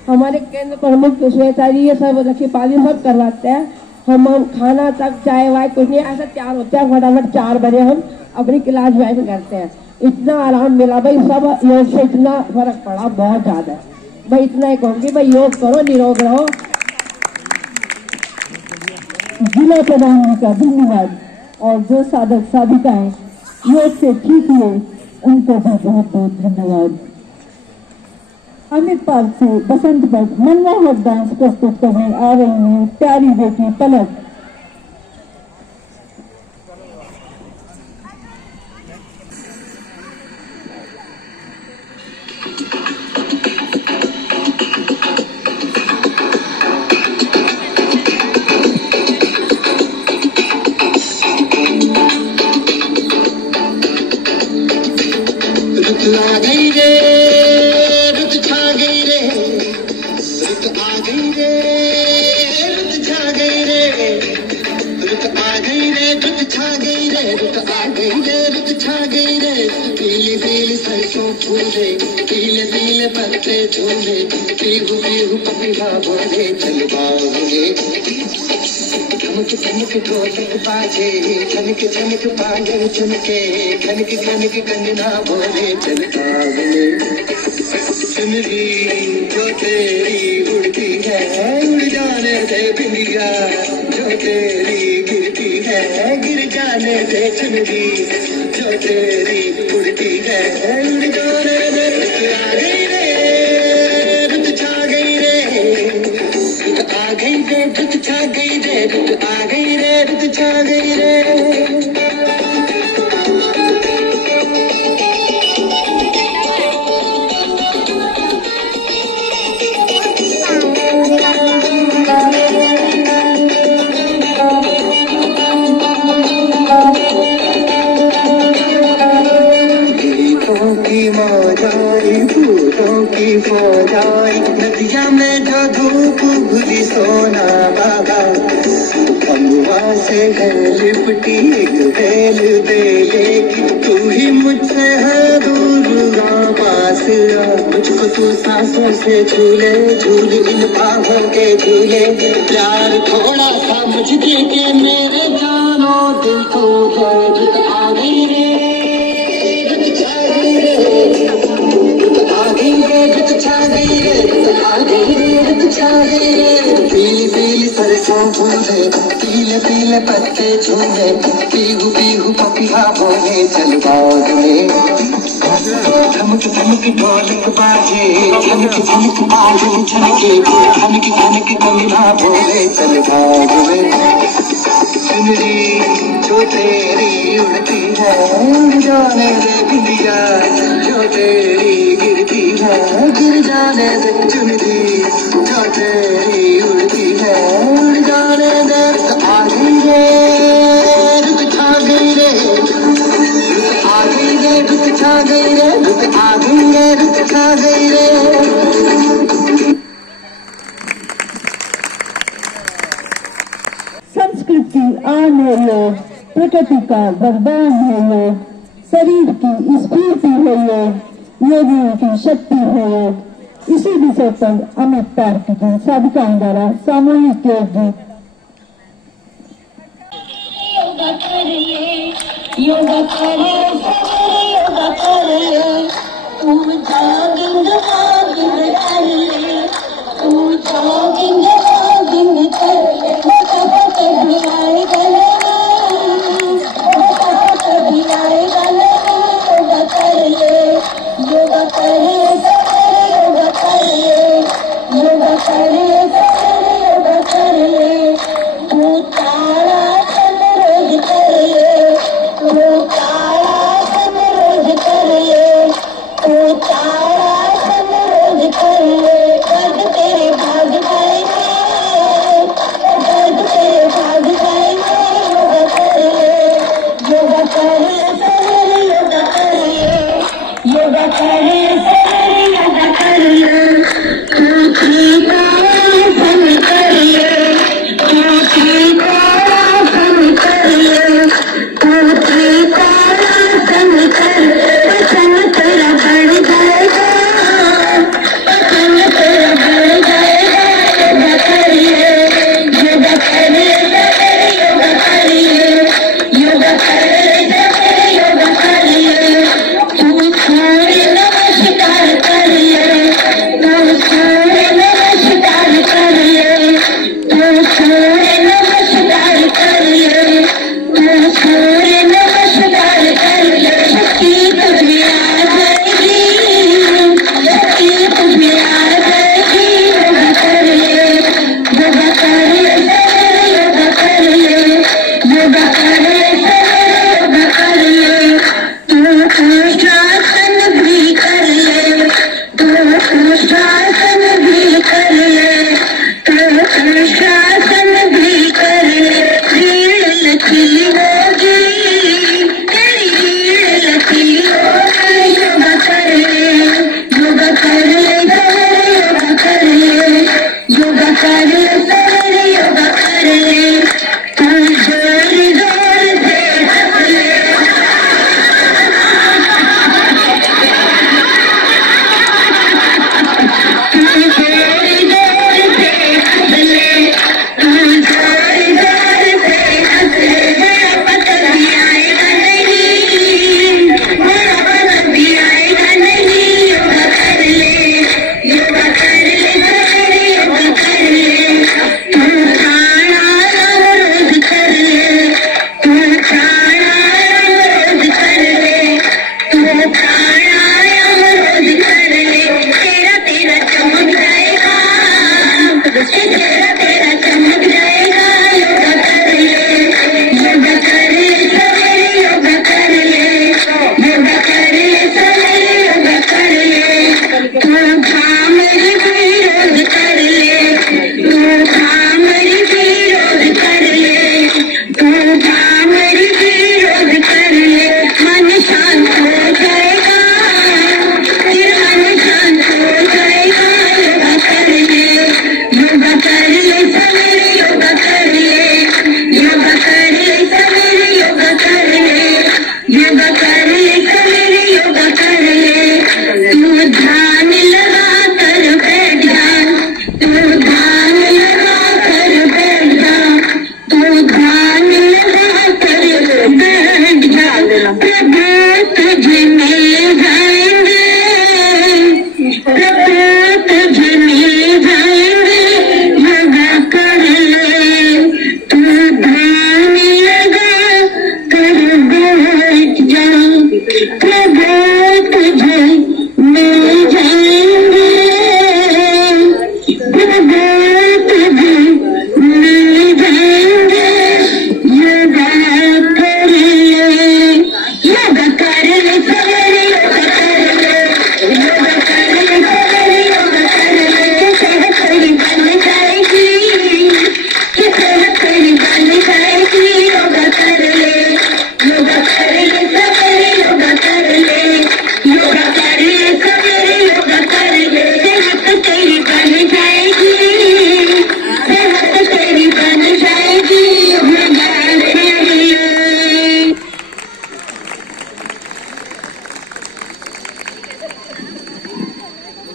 हमारे केंद्र प्रमुख श्वेता जी ये सब रखी पाली सब करवाते हैं। हम खाना तक चाय वाय कुछ नहीं ऐसा तैयार होते हैं, फटाफट 4 बजे हम अपनी क्लास ज्वाइन करते हैं। इतना आराम मिला भाई, सब योग से इतना फर्क पड़ा, बहुत ज्यादा। भाई इतना ही कहूँगी भाई, योग करो, निरोग रहो। जिला प्रधान जी का धन्यवाद और जो साधक साधिकाएं योग से ठीक हुए उनको भी बहुत बहुत धन्यवाद। अमित पार्क से बसंत पर मनमोहक डांस प्रस्तुत करने आ रही है प्यारी बेटी पलक। आ गई रे, रुत छा गई रे, रुत आ गई रे, रुत छा गई रे, रुत आ गई रे, रुत छा गई रे, रुत आ गई रे, रुत छा गई रे। पीली पीली सरसों फूले, पीले पीले पत्ते झूले, पीहू पीहू पपीहा बोले, चल बाहुले। ठमक ठमक ढोलक बाजे, छनक छनक पायल चुनके, खनक खनक कंगना बोले, चल बाहुले। सुनरी जो तेरी उड़ती है, उड़ जाने दे बिंदिया, जो तेरी गिरती है, गिर जाने दे चुनरी, जो तेरी उड़ती है, उड़ जाने दे। आ गई रे, रुत छा गई रे, रुत आ गई रे, रुत छा गई रे, रुत आ गई रे, रुत छा गई रे। फूलों की फौजाई नदिया में जो धूप भुली सोना बाबा, अम्बुआ से है लिपटी एक बेल दे लेगी, तू ही मुझसे है दूर पास आ, मुझको तू सांसों से झूले, झूल इन बाहों के झूले, प्यार थोड़ा सा मुझ दे के मेरे जानो दिल को है। रुत आ गई रे, रुत छा गई रे, रुत आ गई रे, रुत छा गई रे, रुत आ गई रे, रुत छा गई रे। पीली पीली सरसों फूले, पीले पीले पत्ते झूले, पीहू पीहू पपीहा बोले, चल बाग में। ठमक ठमक ढोलक बाजे, झनक झनक पायल झनके, खनक खनक कंगना बोले, चल बाग में। सुनरी जो तेरी उड़ती है, उड़ जाने दे बिंदिया, जो तेरी गिरती है, गिर जाने दे चुनरी, जो तेरी उड़ती है, उड़ जाने दे। आ गई रे, रुत छा गई रे, रुत आ गई रे, रुत छा गई रे, रुत आ गई रे, रुत छा गई रे। संस्कृति आन है योग, प्रकृति का वरदान है योग, शरीर की स्फूर्ति है योग, योगियों की शक्ति है योग। इसी विषय पर अमित पार्क की साधिकाओं द्वारा सामूहिक योग गीत। योगा करिए, योगा करिए, योगा करिए, तुम जॉगिंग वॉगिंग करिए, तुम जॉगिंग वॉगिंग करिए, कभी आए गले, कभी आए गले। योगा करिए, योगा करिए, योगा करिए, योगा करिए, योगा करिए, तू ताड़ासन रोज करिए, तू ताड़ासन रोज करिए, तू ताड़ासन रोज करिए, कर्ज तेरे भाग जाएंगे,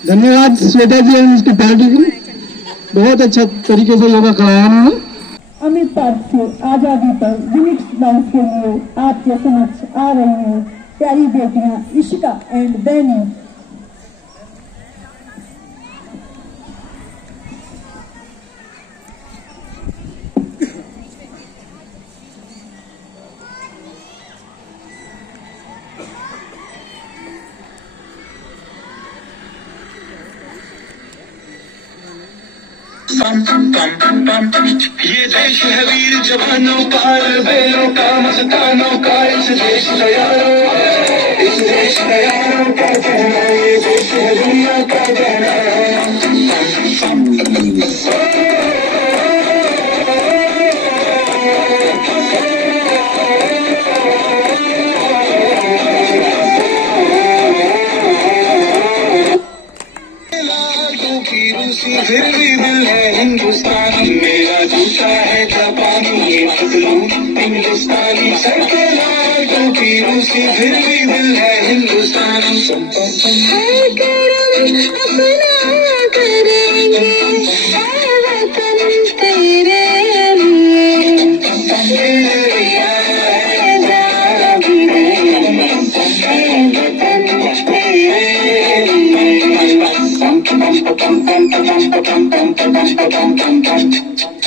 धन्यवाद श्वेता जी और उसकी पार्टी को, बहुत अच्छा तरीके से योगा कराया उन्होंने। अमित पार्क से आजादी पर यूनिट डांस के लिए आपके समक्ष आ रही हैं प्यारी बेटियां इशिका एंड बैनी। ये देश है वीर जवानों का, बेलों का, मस्तानों का, इस देश तैयारों का कहना, ये देश है दुनिया का कहना। फिर भी दिल है हिंदुस्तानी, मेरा जूता है जापानी, ये पगलू हिंदुस्तानी। सर के लाडों की रूसी, फिर भी दिल है हिंदुस्तानी। हर करम अपना करेंगे, वतन तेरे लिए,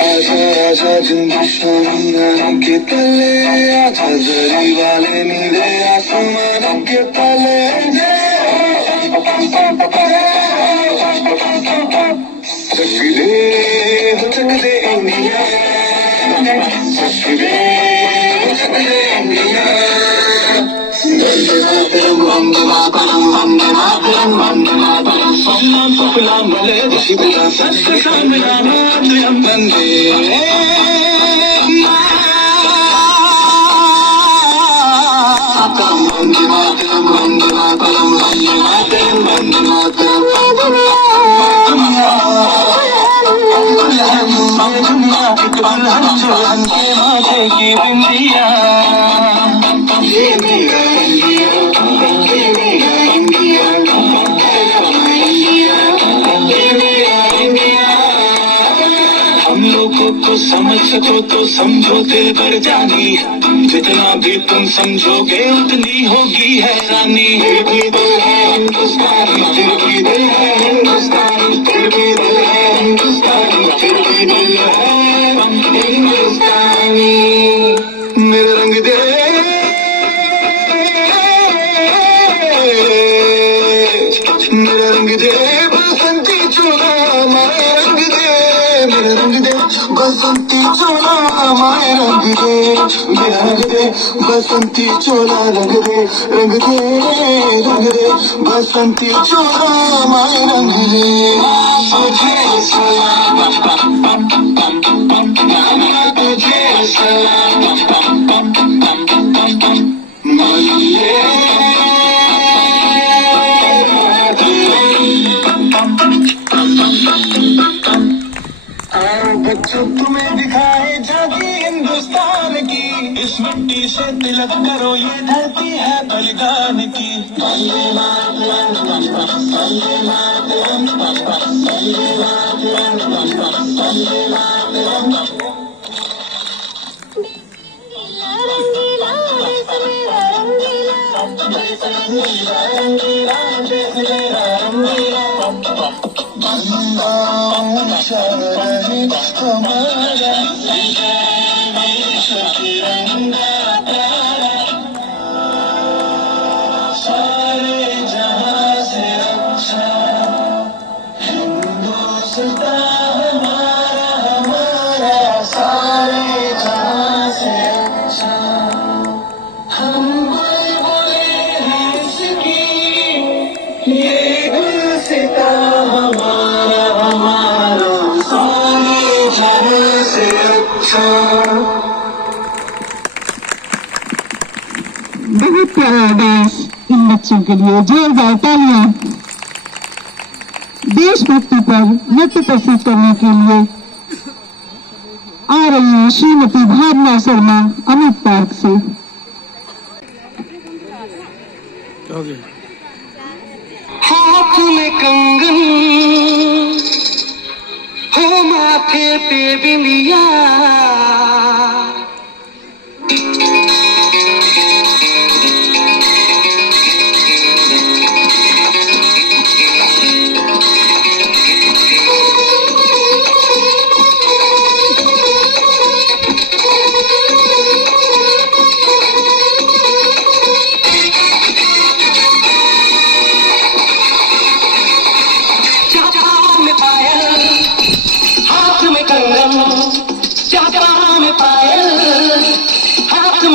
आजा हिंदुस्तान के तले, आजा जरी वाले नीले आसमानों के तले। चक दे इंडिया, चक दे इंडिया। वंदे मातरम, वंदे मातरम, वंदे मातरम, वंदे मातरम। सलाम सलाम भले दिशा सत्य सामना मातरम वंदे। वंदे मातरम, वंदे मातरम, वंदे मातरम, वंदे मातरम। दुनिया इकबाल हम के माथे की बिंदिया, ये मेरा इंडिया, ये मेरा इंडिया, ये मेरा इंडिया। हम लोगों को समझ सको तो समझो दिल भर जानी, जितना भी तुम समझोगे उतनी होगी हैरानी। फिर भी दिल है हिंदुस्तानी, फिर भी दिल है हिंदुस्तानी, फिर भी दिल है हिंदुस्तानी, फिर भी दिल है हिंदुस्तानी। मेरे रंग दे, मेरे रंग दे बसंती चोला, माए रंग दे, मेरे रंग दे बसंती चोला, माए रंग दे, मेरा रंग दे बसंती चोला, रंग दे, रंग दे, रंग दे बसंती चोला, माए रंग दे। तुझे सलाम, तुझे सलाम, आओ बच्चों तुम्हें दिखाए झांकी हिंदुस्तान की, इस मिट्टी से तिलक करो ये धरती है बलिदान की। वंदे मातरम, वंदे मातरम, वंदे मातरम, वंदे मातरम। हमारा सारे जहां से अच्छा हिंदुस्तान हमारा, हमारा सारे जहां से अच्छा। हम बुलबुले हैं इसकी, ये गुलसिता हमारा, हमारा सारे जहां से अच्छा। बहुत प्यारा डांस इन बच्चों के लिए, जोरदार तालियां। देशभक्ति पर नृत्य प्रस्तुत करने के लिए आ रही है श्रीमती भावना शर्मा अमित पार्क से। हाथ में कंगन हो माथे पे बिंदिया,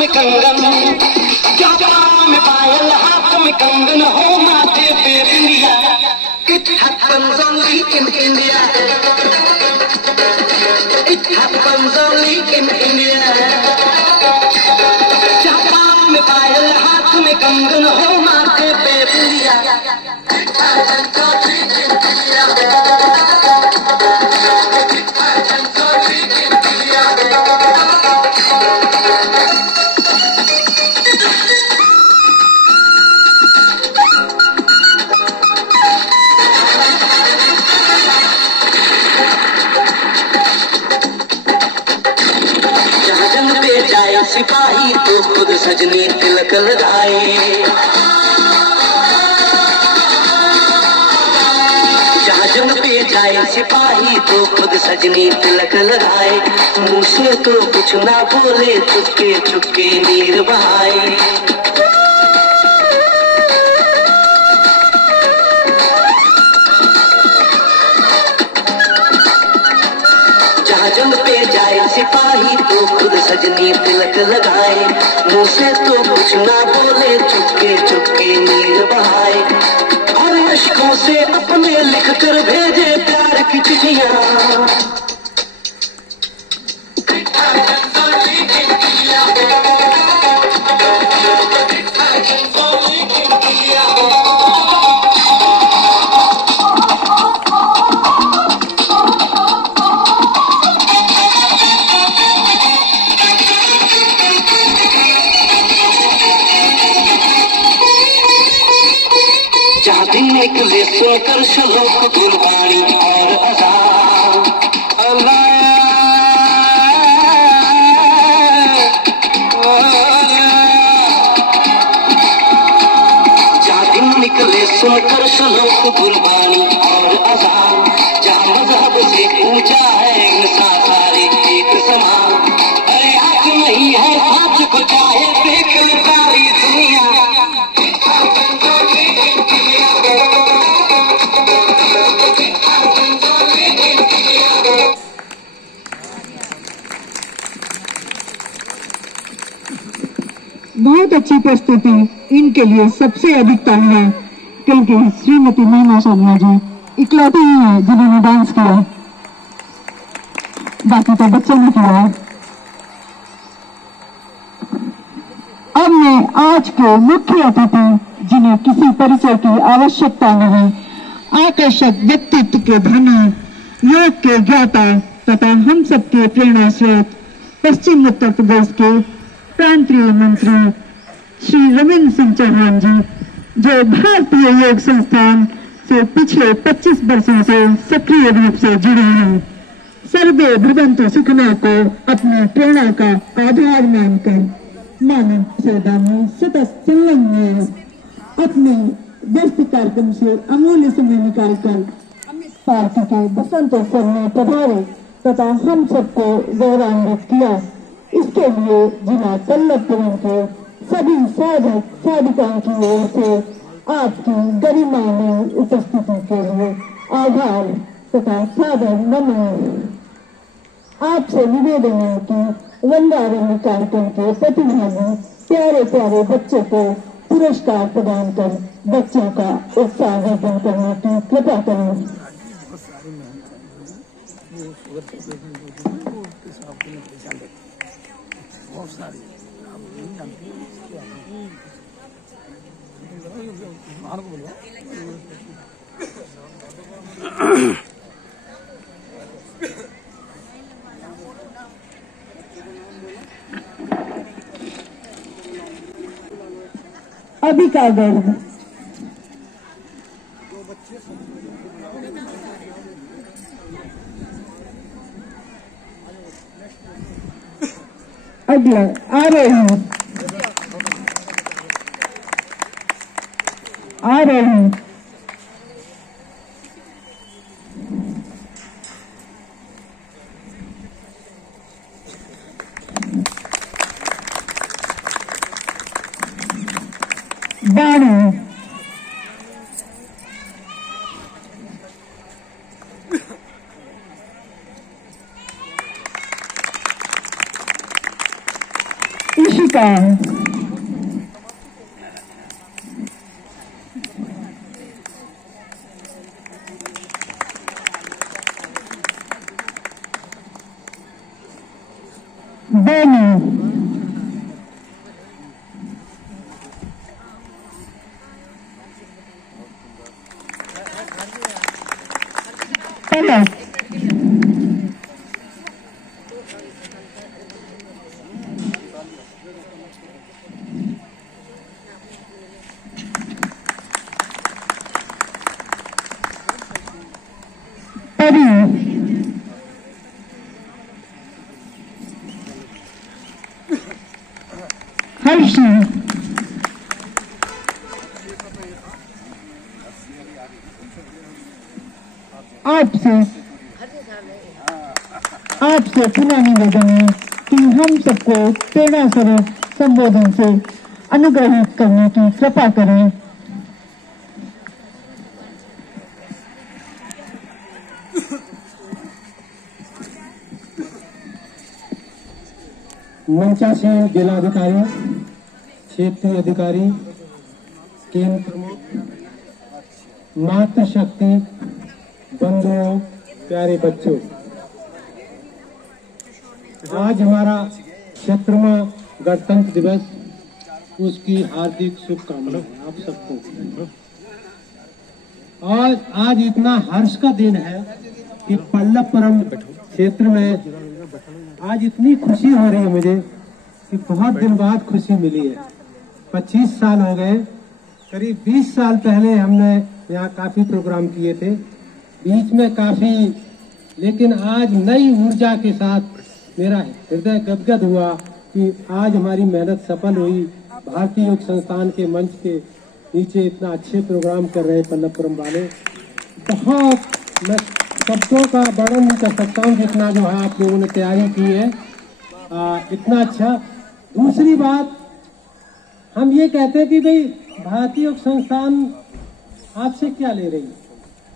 कंगन चाचा में पायल, हाथ में कंगन हो माथे पे बिंदिया। It happens only in India. It happens only in India. चाचा में पायल, हाथ में कंगन हो माथे पे बिंदिया। सिपाही तो खुद सजनी तिलक लगाए, जहाँ जंग पे जाए सिपाही तो खुद सजनी तिलक लगाए। मुँह से तो कुछ ना बोले, चुपके चुपके नीर बहाए। जंग पे जाए सिपाही तो खुद सजनी तिलक लगाए। मुँह से तो कुछ ना बोले, चुपके चुपके नीर बहाए। और अश्कों से अपने लिख कर भेजे प्यार की चिट्ठियाँ। दिन निकले सुनकर श्लोक गुरबाणी और अज़ान, जहाँ दिन निकले सुनकर श्लोक गुरबाणी और अज़ान, जहाँ मजहब से ऊंचा है इंसान सारे एक समान। अरे आज नहीं है सच को चाहे देख ले सारी दुनिया। बहुत अच्छी प्रस्तुति, इनके लिए सबसे अधिक तालियां, क्योंकि श्रीमती मीना शर्मा जी इकलौती ही है जिन्होंने डांस किया, बाकी तो बच्चों ने किया। अब मैं आज के मुख्य अतिथि, जिन्हें किसी परिचय की आवश्यकता नहीं, आकर्षक व्यक्तित्व के धनी, योग के ज्ञाता तथा हम सबके प्रेरणा स्रोत, पश्चिम उत्तर प्रदेश के प्रांतीय मंत्री श्री रविंद्र सिंह चौहान जी, जो भारतीय योग संस्थान से पिछले 25 वर्षों से सक्रिय रूप से जुड़े हैं, सर्वे भवन्तु सुखिनः को अपनी प्रेरणा का आधार मानकर मानव सेवा में सतत संलग्न, अपने व्यस्त कार्यक्रम से अमूल्य समय निकालकर पार्टी के बसंतोत्सव में पधारे तथा हम सबको गौरवान्वित किया। इसके लिए जिला तल्लभपुर के सभी साधक साधिकाओं की ओर से आपकी गरिमामय उपस्थिति के लिए आभार तथा सादर नमन। आपसे निवेदन है कि रंगारंग कार्यक्रम के प्रतिभागी प्यारे प्यारे बच्चों को पुरस्कार प्रदान कर बच्चों का उत्साह वर्धन करने की कृपा करें। अभी का गर्व अगला आ रहे हैं, आ रहे हैं। बाणी इशिका बेनी पलक परी हर्षी आपसे पुनः निवेदन है कि हम सबको प्रेरणा स्वरूप संबोधन से अनुग्रहित करने की कृपा करें। मंचासीन जिलाधिकारी, क्षेत्रीय अधिकारी, केंद्र प्रमुख, मातृशक्ति बंधुओं, प्यारे बच्चों, आज हमारा 76वां गणतंत्र दिवस, उसकी हार्दिक शुभकामनाएं आप सबको। और आज इतना हर्ष का दिन है कि पल्लवपुरम क्षेत्र में आज इतनी खुशी हो रही है मुझे कि बहुत दिन बाद खुशी मिली है। 25 साल हो गए, करीब 20 साल पहले हमने यहाँ काफी प्रोग्राम किए थे, बीच में काफी, लेकिन आज नई ऊर्जा के साथ मेरा हृदय गदगद हुआ कि आज हमारी मेहनत सफल हुई। भारतीय योग संस्थान के मंच के नीचे इतना अच्छे प्रोग्राम कर रहे पल्लवपुरम वाले, बहुत मैं शब्दों का वर्णन नहीं कर सकता हूँ जितना जो है आप लोगों ने तैयारी की है, इतना अच्छा। दूसरी बात, हम ये कहते हैं कि भाई भारतीय योग संस्थान आपसे क्या ले रही है?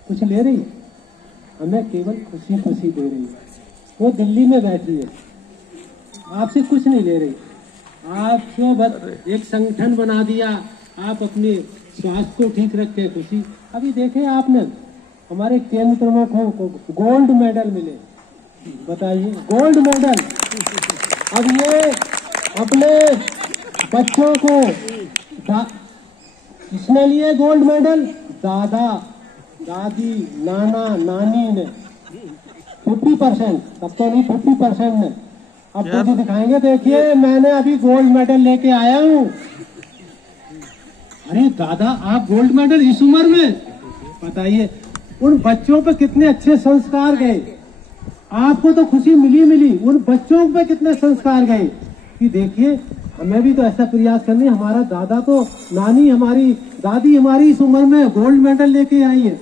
कुछ ले रही है? हमें केवल खुशी खुशी दे रही है। वो दिल्ली में बैठी है, आपसे कुछ नहीं ले रही। आपको बस एक संगठन बना दिया, आप अपने स्वास्थ्य को ठीक रखे, खुशी। अभी देखे आपने हमारे केंद्र प्रमुखों को गोल्ड मेडल मिले, बताइए, गोल्ड मेडल। अब ये अपने बच्चों को किसने लिए गोल्ड मेडल? दादा दादी नाना नानी ने 50%, तब तो नहीं 50% ने। अब तो दिखाएंगे, देखिए मैंने अभी गोल्ड मेडल लेके आया हूँ। अरे दादा, आप गोल्ड मेडल इस उम्र में? बताइए उन बच्चों पे कितने अच्छे संस्कार गए। आपको तो खुशी मिली, उन बच्चों पे कितने संस्कार गए कि देखिए हमें भी तो ऐसा प्रयास करने। हमारा दादा तो, नानी हमारी, दादी हमारी इस उम्र में गोल्ड मेडल लेके आई है,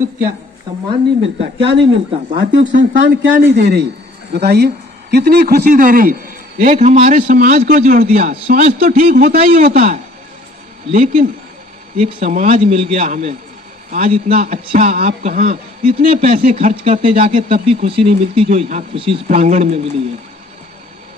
तो क्या सम्मान नहीं मिलता? क्या नहीं मिलता? भारतीय योग संस्थान क्या नहीं दे रही? बताइए कितनी खुशी दे रही। एक हमारे समाज को जोड़ दिया। स्वास्थ्य तो ठीक होता ही होता है, लेकिन एक समाज मिल गया हमें। आज इतना अच्छा, आप कहाँ इतने पैसे खर्च करते जाके तब भी खुशी नहीं मिलती जो यहाँ खुशी इस प्रांगण में मिली है।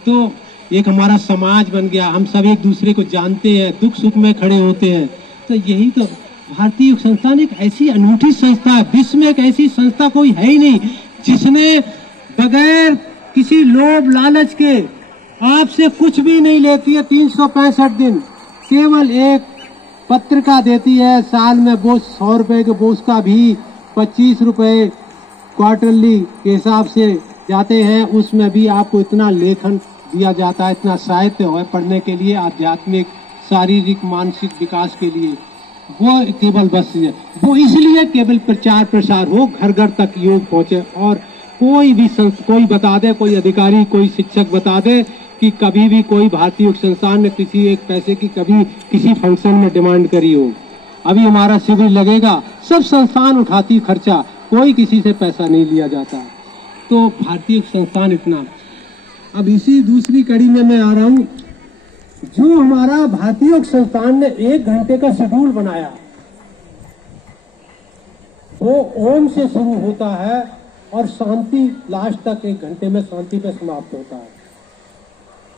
तो एक हमारा समाज बन गया, हम सब एक दूसरे को जानते हैं, दुख सुख में खड़े होते हैं। तो यही तो भारतीय योग संस्थान एक ऐसी अनूठी संस्था है, विश्व में एक ऐसी संस्था कोई है ही नहीं जिसने बगैर किसी लोभ लालच के आपसे कुछ भी नहीं लेती है। 365 दिन केवल एक पत्रिका देती है, साल में वो 100 रुपए के बोझ का भी 25 रुपए क्वार्टरली के हिसाब से जाते हैं। उसमें भी आपको इतना लेखन दिया जाता है, इतना साहित्य है पढ़ने के लिए, आध्यात्मिक, शारीरिक, मानसिक विकास के लिए। वो केवल बस वो इसलिए केवल प्रचार प्रसार हो, घर घर तक योग पहुंचे। और कोई भी कोई बता दे, कोई अधिकारी, कोई शिक्षक बता दे कि कभी भी कोई भारतीय योग संस्थान ने किसी एक पैसे की कभी किसी फंक्शन में डिमांड करी हो। अभी हमारा शिविर लगेगा, सब संस्थान उठाती खर्चा, कोई किसी से पैसा नहीं लिया जाता। तो भारतीय योग संस्थान इतना। अब इसी दूसरी कड़ी में मैं आ रहा हूँ, जो हमारा भारतीय योग संस्थान ने 1 घंटे का शेड्यूल बनाया, वो ओम से शुरू होता है और शांति लास्ट तक 1 घंटे में शांति पे समाप्त होता है।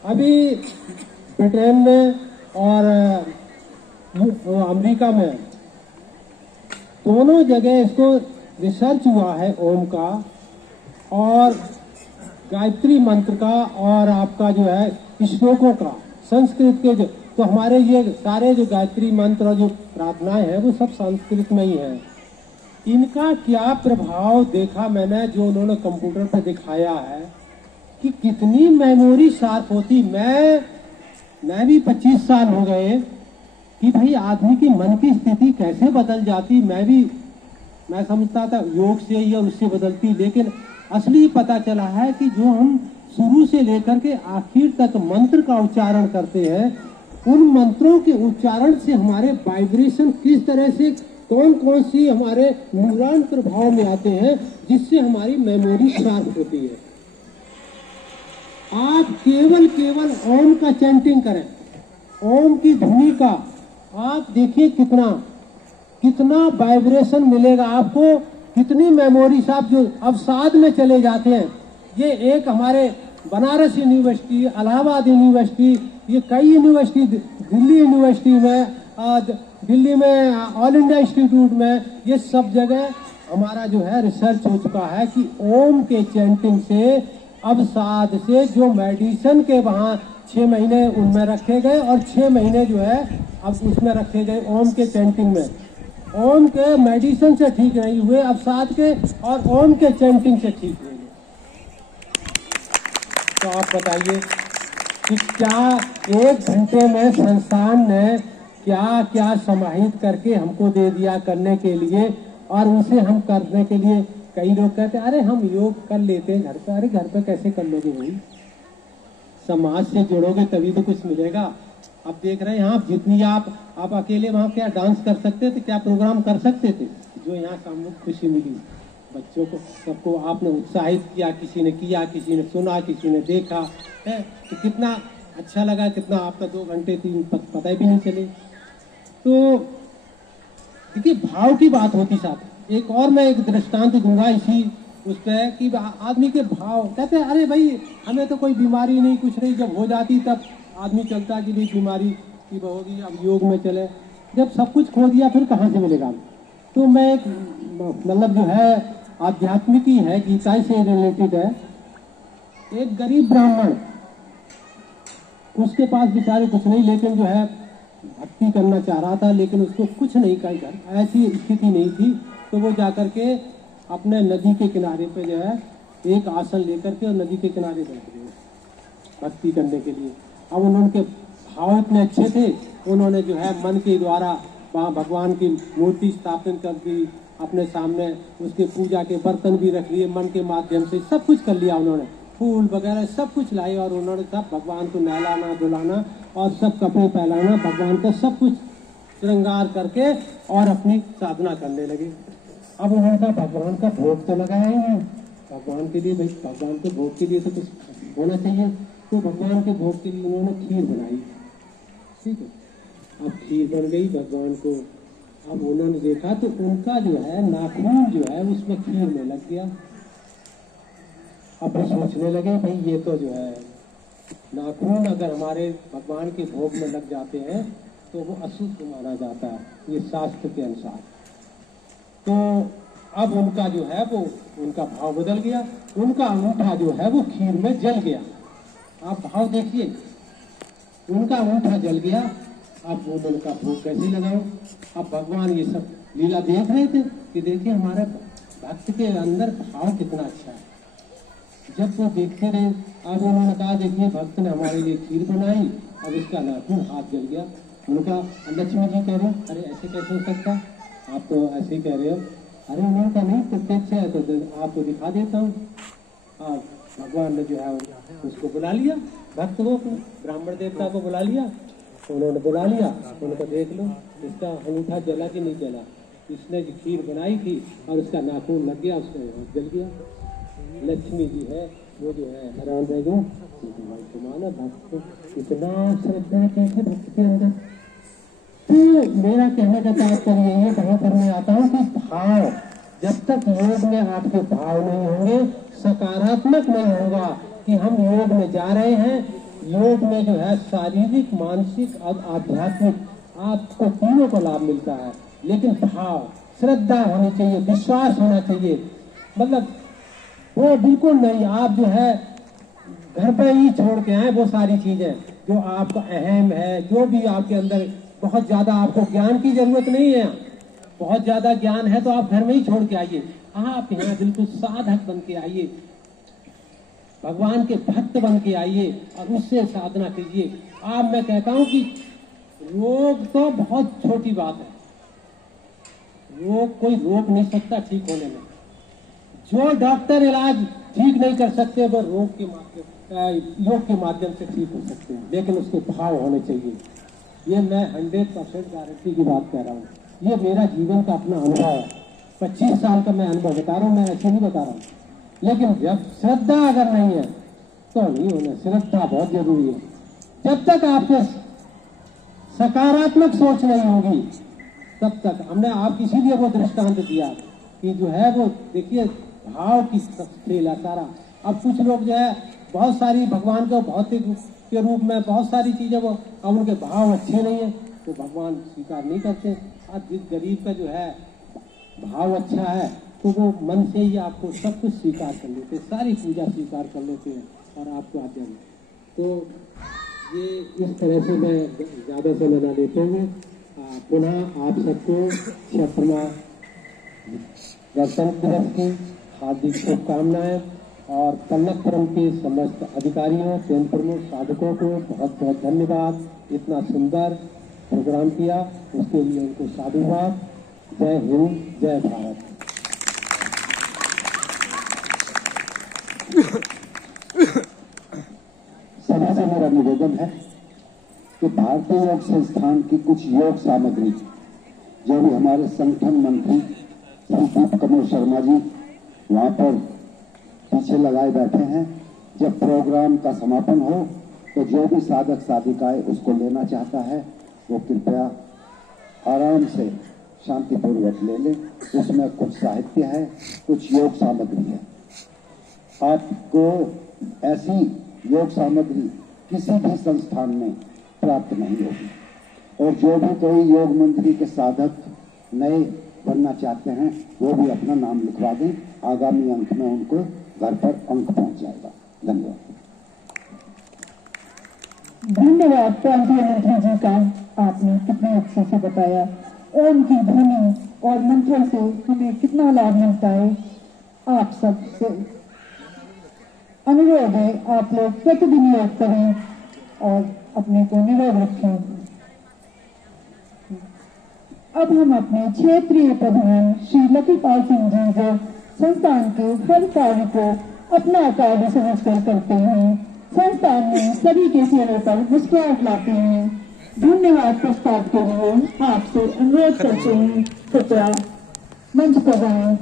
अभी ब्रिटेन में और अमेरिका में दोनों जगह इसको रिसर्च हुआ है ओम का और गायत्री मंत्र का और आपका जो है श्लोकों का संस्कृत के जो, तो हमारे ये सारे जो गायत्री मंत्र और जो प्रार्थनाएं हैं वो सब संस्कृत में ही है। इनका क्या प्रभाव देखा मैंने, जो उन्होंने कंप्यूटर पर दिखाया है कि कितनी मेमोरी शार्प होती। मैं भी 25 साल हो गए कि भाई आदमी की मन की स्थिति कैसे बदल जाती। मैं समझता था योग से या उससे बदलती, लेकिन असली पता चला है कि जो हम शुरू से लेकर के आखिर तक मंत्र का उच्चारण करते हैं, उन मंत्रों के उच्चारण से हमारे वाइब्रेशन किस तरह से कौन कौन सी हमारे न्यूरॉन प्रभाव में आते हैं, जिससे हमारी मेमोरी शार्प होती है। आप केवल ओम का चैंटिंग करें, ओम की ध्वनि का, आप देखिए कितना वाइब्रेशन मिलेगा आपको, कितनी मेमोरीज आप जो अवसाद में चले जाते हैं। ये एक हमारे बनारस यूनिवर्सिटी, इलाहाबाद यूनिवर्सिटी, ये कई यूनिवर्सिटी, दिल्ली यूनिवर्सिटी में, दिल्ली में ऑल इंडिया इंस्टीट्यूट में, ये सब जगह हमारा जो है रिसर्च हो चुका है कि ओम के चैंटिंग से अवसाद से जो मेडिसिन के वहाँ 6 महीने उनमें रखे गए और 6 महीने जो है अब उसमें रखे गए ओम के चैंटिंग में। ओम के मेडिसिन से ठीक नहीं हुए अवसाद के, और ओम के चैंटिंग से ठीक हुए। तो आप बताइए कि क्या 1 घंटे में संस्थान ने क्या क्या समाहित करके हमको दे दिया करने के लिए, और उसे हम करने के लिए कई लोग कहते हैं अरे हम योग कर लेते हैं घर पे। अरे घर पे कैसे कर लोगे भाई, समाज से जुड़ोगे तभी तो कुछ मिलेगा। अब देख रहे हैं यहाँ जितनी आप अकेले वहाँ क्या डांस कर सकते थे, क्या प्रोग्राम कर सकते थे, जो यहाँ सामूहिक खुशी मिली बच्चों को, सबको आपने उत्साहित किया, किसी ने किया, किसी ने सुना, किसी ने देखा है, तो कितना अच्छा लगा, कितना आपका 2 घंटे 3 पता ही भी नहीं चले। तो देखिए भाव की बात होती साथ। एक और मैं एक दृष्टांत दूंगा इसी उस पर कि आदमी के भाव, कहते हैं अरे भाई हमें तो कोई बीमारी नहीं, कुछ नहीं, जब हो जाती तब आदमी चलता कि भाई बीमारी की होगी, अब योग में चले। जब सब कुछ खो दिया फिर कहाँ से मिलेगा। तो मैं एक मतलब जो है आध्यात्मिक ही है, गीता से रिलेटेड है। एक गरीब ब्राह्मण, उसके पास बेचारे कुछ नहीं, लेकिन जो है भक्ति करना चाह रहा था, लेकिन उसको कुछ नहीं कर, ऐसी स्थिति नहीं थी। तो वो जाकर के अपने नदी के किनारे पे जो है एक आसन लेकर के और नदी के किनारे बैठ गए भक्ति करने के लिए। अब उनके भाव इतने अच्छे थे, उन्होंने जो है मन के द्वारा वहाँ भगवान की मूर्ति स्थापित कर दी, अपने सामने उसके पूजा के बर्तन भी रख लिए, मन के माध्यम से सब कुछ कर लिया उन्होंने, फूल वगैरह सब कुछ लाए, और उन्होंने सब भगवान को नहलाना धुलाना और सब कपड़े पहनाना, भगवान का सब कुछ श्रृंगार करके और अपनी साधना करने लगे। अब उन्होंने कहा भगवान का भोग तो लगाया ही नहीं, भगवान के लिए भाई भगवान के भोग के लिए तो कुछ होना चाहिए। तो भगवान के भोग के लिए उन्होंने खीर बनाई, ठीक है। अब खीर बन गई भगवान को, अब उन्होंने देखा तो उनका जो है नाखून जो है उसमें खीर में लग गया। अब वो सोचने लगे भाई ये तो जो है नाखून अगर हमारे भगवान के भोग में लग जाते हैं तो वो अशुद्ध माना जाता है, ये शास्त्र के अनुसार। तो अब उनका जो है वो उनका भाव बदल गया, उनका अंगूठा जो है वो खीर में जल गया। आप भाव देखिए, उनका अंगूठा जल गया। अब वो उनका भोग कैसे लगाओ। अब भगवान ये सब लीला देख रहे थे कि देखिए हमारे भक्त के अंदर भाव कितना अच्छा है। जब वो देखते रहे, अब उन्होंने कहा देखिए भक्त ने हमारे लिए खीर बनाई, अब इसका नाखून हाथ जल गया। उनका लक्ष्मी जी कह रहे अरे ऐसे कैसे हो सकता, आप तो ऐसे ही कह रहे हो। अरे उन्होंने कहा नहीं प्रत्यक्ष है तो आपको दिखा देता हूँ। भगवान ने जो है उसको बुला लिया, भक्त को, ब्राह्मण देवता को बुला लिया, उन्होंने बुला लिया, उनको देख लो इसका अंगूठा जला कि नहीं जला, इसने जो खीर बनाई थी और उसका नाखून लग गया, उसका हाथ जल गया। लक्ष्मी जी है वो जो है हैरान रह गए, माना भक्त इतना श्रद्धा कैसे भक्त के अंदर। तो मेरा कहने का तात्पर्य ये कहीं पर मैं आता हूँ कि भाव, जब तक योग में आपके भाव नहीं होंगे, सकारात्मक नहीं होगा कि हम योग में जा रहे हैं, योग में जो है शारीरिक, मानसिक और आध्यात्मिक आपको तीनों को लाभ मिलता है, लेकिन भाव, श्रद्धा होनी चाहिए, विश्वास होना चाहिए। मतलब वो बिल्कुल नहीं, आप जो है घर पे ही छोड़ के आए वो सारी चीजें जो आपका अहम है, जो भी आपके अंदर बहुत ज्यादा आपको ज्ञान की जरूरत नहीं है, बहुत ज्यादा ज्ञान है तो आप घर में ही छोड़ के आइए, आप यहाँ बिल्कुल साधक बन के आइए, भगवान के भक्त बन के आइए और उससे साधना कीजिए। आप मैं कहता हूँ कि रोग तो बहुत छोटी बात है, रोग कोई रोक नहीं सकता ठीक होने में। जो डॉक्टर इलाज ठीक नहीं कर सकते वो रोग के माध्यम, योग के माध्यम से ठीक हो सकते हैं, लेकिन उसके भाव होने चाहिए। ये मैं 100% गारंटी की बात कह रहा हूँ, ये मेरा जीवन का अपना अनुभव है, 25 साल का मैं अनुभव बता रहा हूँ, मैं ऐसे नहीं बता रहा हूँ। लेकिन जब श्रद्धा अगर नहीं है तो नहीं होना, श्रद्धा बहुत जरूरी है। जब तक आपके सकारात्मक सोच नहीं होगी तब तक, हमने आप इसीलिए वो दृष्टांत दिया कि जो है वो देखिए भाव की खेल है सारा। अब कुछ लोग जो है बहुत सारी भगवान को भौतिक के रूप में बहुत सारी चीजें, वो अब उनके भाव अच्छे नहीं है तो भगवान स्वीकार नहीं करते। अब जिस गरीब का जो है भाव अच्छा है तो वो मन से ही आपको सब कुछ स्वीकार कर लेते, सारी पूजा स्वीकार कर लेते हैं और आपको आते हैं। तो ये इस तरह से मैं ज़्यादा समय न लेते हुए पुनः आप सबको क्षमा गणतंत्र दिवस की हार्दिक शुभकामनाएं और कनकपुरम के समस्त अधिकारियों, केंद्र प्रमुख, साधकों को बहुत बहुत धन्यवाद। इतना सुंदर प्रोग्राम किया उसके लिए उनको साधुवाद। जय हिंद, जय भारत। सभी से मेरा निवेदन है कि भारतीय योग संस्थान की कुछ योग सामग्री जो भी हमारे संगठन मंत्री संदीप कमल शर्मा जी वहां पर पीछे लगाए बैठे हैं, जब प्रोग्राम का समापन हो तो जो भी साधक साधिकाएं उसको लेना चाहता है वो कृपया आराम से शांतिपूर्वक ले लें। उसमें कुछ साहित्य है, कुछ योग सामग्री है। आपको ऐसी योग सामग्री किसी भी संस्थान में प्राप्त नहीं होगी। और जो भी कोई योग मंत्री के साधक नए बनना चाहते हैं वो भी अपना नाम लिखवा दें, आगामी अंक में उनको घर पर अंक पहुंच जाएगा। धन्यवाद। धन्यवाद प्रांतीय मंत्री जी का, आपने कितने अच्छे से बताया ओम की ध्वनि और मंत्रों से हमें कितना लाभ मिलता है। आप सब से अनुरोध है आप लोग प्रतिदिन योग करें और अपने को निरोग रखें। अब हम अपने क्षेत्रीय प्रधान श्री लकीपाल सिंह जी जो संस्थान के हर कार्य को अपना कार्य समझकर करते हैं, संस्थान में सभी के चेहरे पर मुस्कुराहट लाते हैं, धन्यवाद प्रस्ताव के लिए आपसे अनुरोध करते हैं, कृपया मंच पर आएं।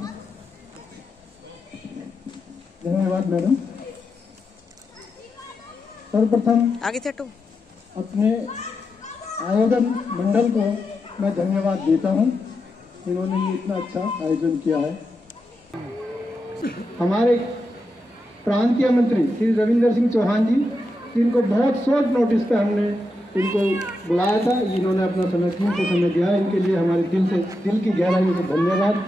धन्यवाद मैडम। सर्वप्रथम आगे चटो अपने आयोजन मंडल को मैं धन्यवाद देता हूं, इन्होंने ये इतना अच्छा आयोजन किया है। हमारे प्रांतीय मंत्री श्री रविंद्र सिंह चौहान जी, जिनको बहुत शॉर्ट नोटिस पे हमने इनको बुलाया था, इन्होंने अपना समय दिया, इनके लिए हमारे दिल की गहराइयों से धन्यवाद।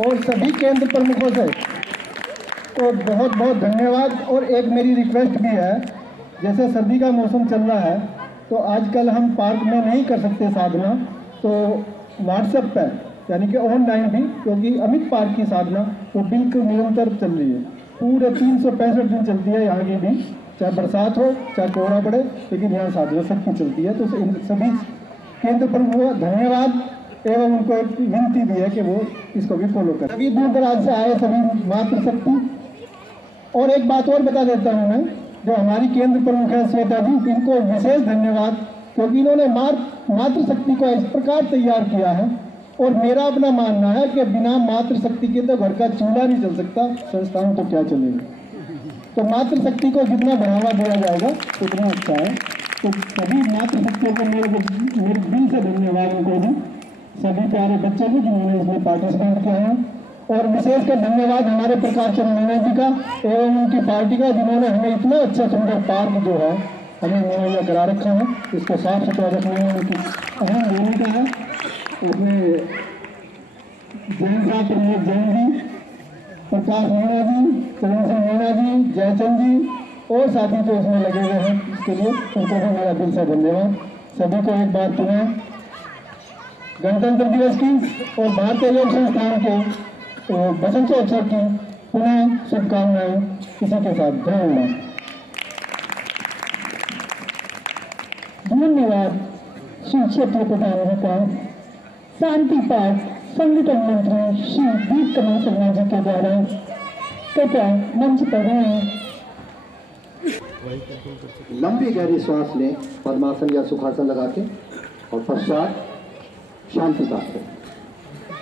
और सभी केंद्र प्रमुखों से तो बहुत बहुत धन्यवाद। और एक मेरी रिक्वेस्ट भी है, जैसे सर्दी का मौसम चल रहा है तो आजकल हम पार्क में नहीं कर सकते साधना, तो व्हाट्सएप पर यानी कि ऑनलाइन भी, क्योंकि अमित पार्क की साधना वो बिल्कुल निरंतर चल रही है, पूरे 365 दिन चलती है यहाँ की भी, चाहे बरसात हो चाहे कोहरा पड़े, लेकिन यहाँ साधना सबकी चलती है। तो सभी केंद्र प्रमुखों को धन्यवाद एवं उनको एक विनती भी है कि वो इसको भी फॉलो करें। सभी दूर दराज से आए सभी मातृशक्ति और एक बात और बता देता हूँ मैं, जो हमारी केंद्र प्रमुख है श्वेता जी, इनको विशेष धन्यवाद, क्योंकि इन्होंने मातृशक्ति को इस प्रकार तैयार किया है। और मेरा अपना मानना है कि बिना मातृशक्ति के तो घर का चूल्हा नहीं चल सकता, संस्थान तो क्या चलेगा। तो मातृशक्ति को जितना बढ़ावा दिया जाएगा उतना अच्छा है। तो सभी मातृशक्तियों को मेरे दिल से धन्यवाद उनको भी, सभी प्यारे बच्चे भी जिन्होंने इसमें पार्टिसिपेट किया है। और विशेषकर धन्यवाद हमारे प्रकाश चंद मीणा जी का एवं उनकी पार्टी का, जिन्होंने हमें इतना अच्छा सुंदर पार्क जो है हमें मुहैया करा रखा है। इसको साफ सुथरा रखने में उनकी अहम भूमिका है। उसमें जैन साहब प्रमोद जैन जी, प्रकाश मीणा जी, चरण सिंह मीणा जी, जयचंद जी और साथी जो इसमें लगे हुए हैं, इसके लिए उनको भी मेरा दिल से धन्यवाद। सभी को एक बार पुनः गणतंत्र दिवस की और भारतीय योग संस्थान के बसंतोत्सव की पुनः शुभकामनाएं। इसी के साथ धन्यवाद। धन्यवाद श्री क्षेत्रीय प्रधान जी का। शांति पाठ संगठन मंत्री श्री दीप कमल शर्मा जी के द्वारा कृपया मंच पर आए। लंबी गहरी सांस लें, पद्मासन या सुखासन लगा के, और पश्चात शांति पाठ करें।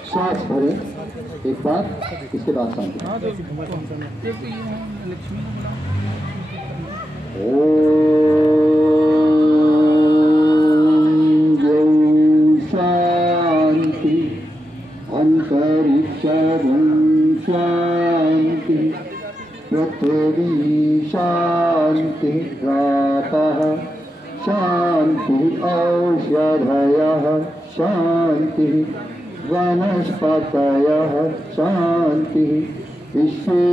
सांस भरें एक बार, इसके बाद शांति। ओम शांति, अंतरिक्षं शांति, पृथ्वी शांति, रापः शांति, औषधयः शांति, वनस्पतयः शांति, विश्वे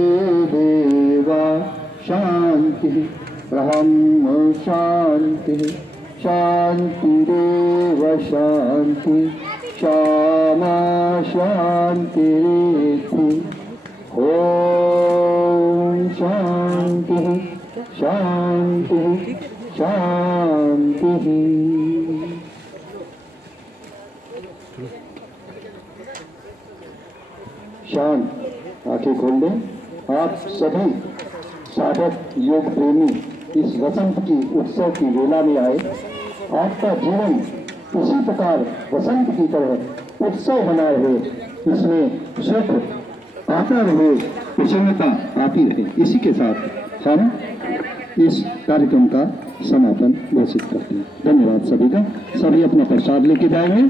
देवा शांति, ब्रह्म शांति, शांतिरेव शांति, क्षमा शांतिरेति। ओम शांति शांति शांति। शांत आंखें खोल लें। आप सभी साधक योग प्रेमी इस वसंत की उत्सव की वेला में आए। आपका जीवन इसी प्रकार वसंत की तरह उत्सव बना रहे, इसमें सुख आता रहे, प्रसन्नता आती रहे। इसी के साथ हम इस कार्यक्रम का समापन घोषित करते हैं। धन्यवाद सभी का। सभी अपना प्रसाद लेके जाएंगे।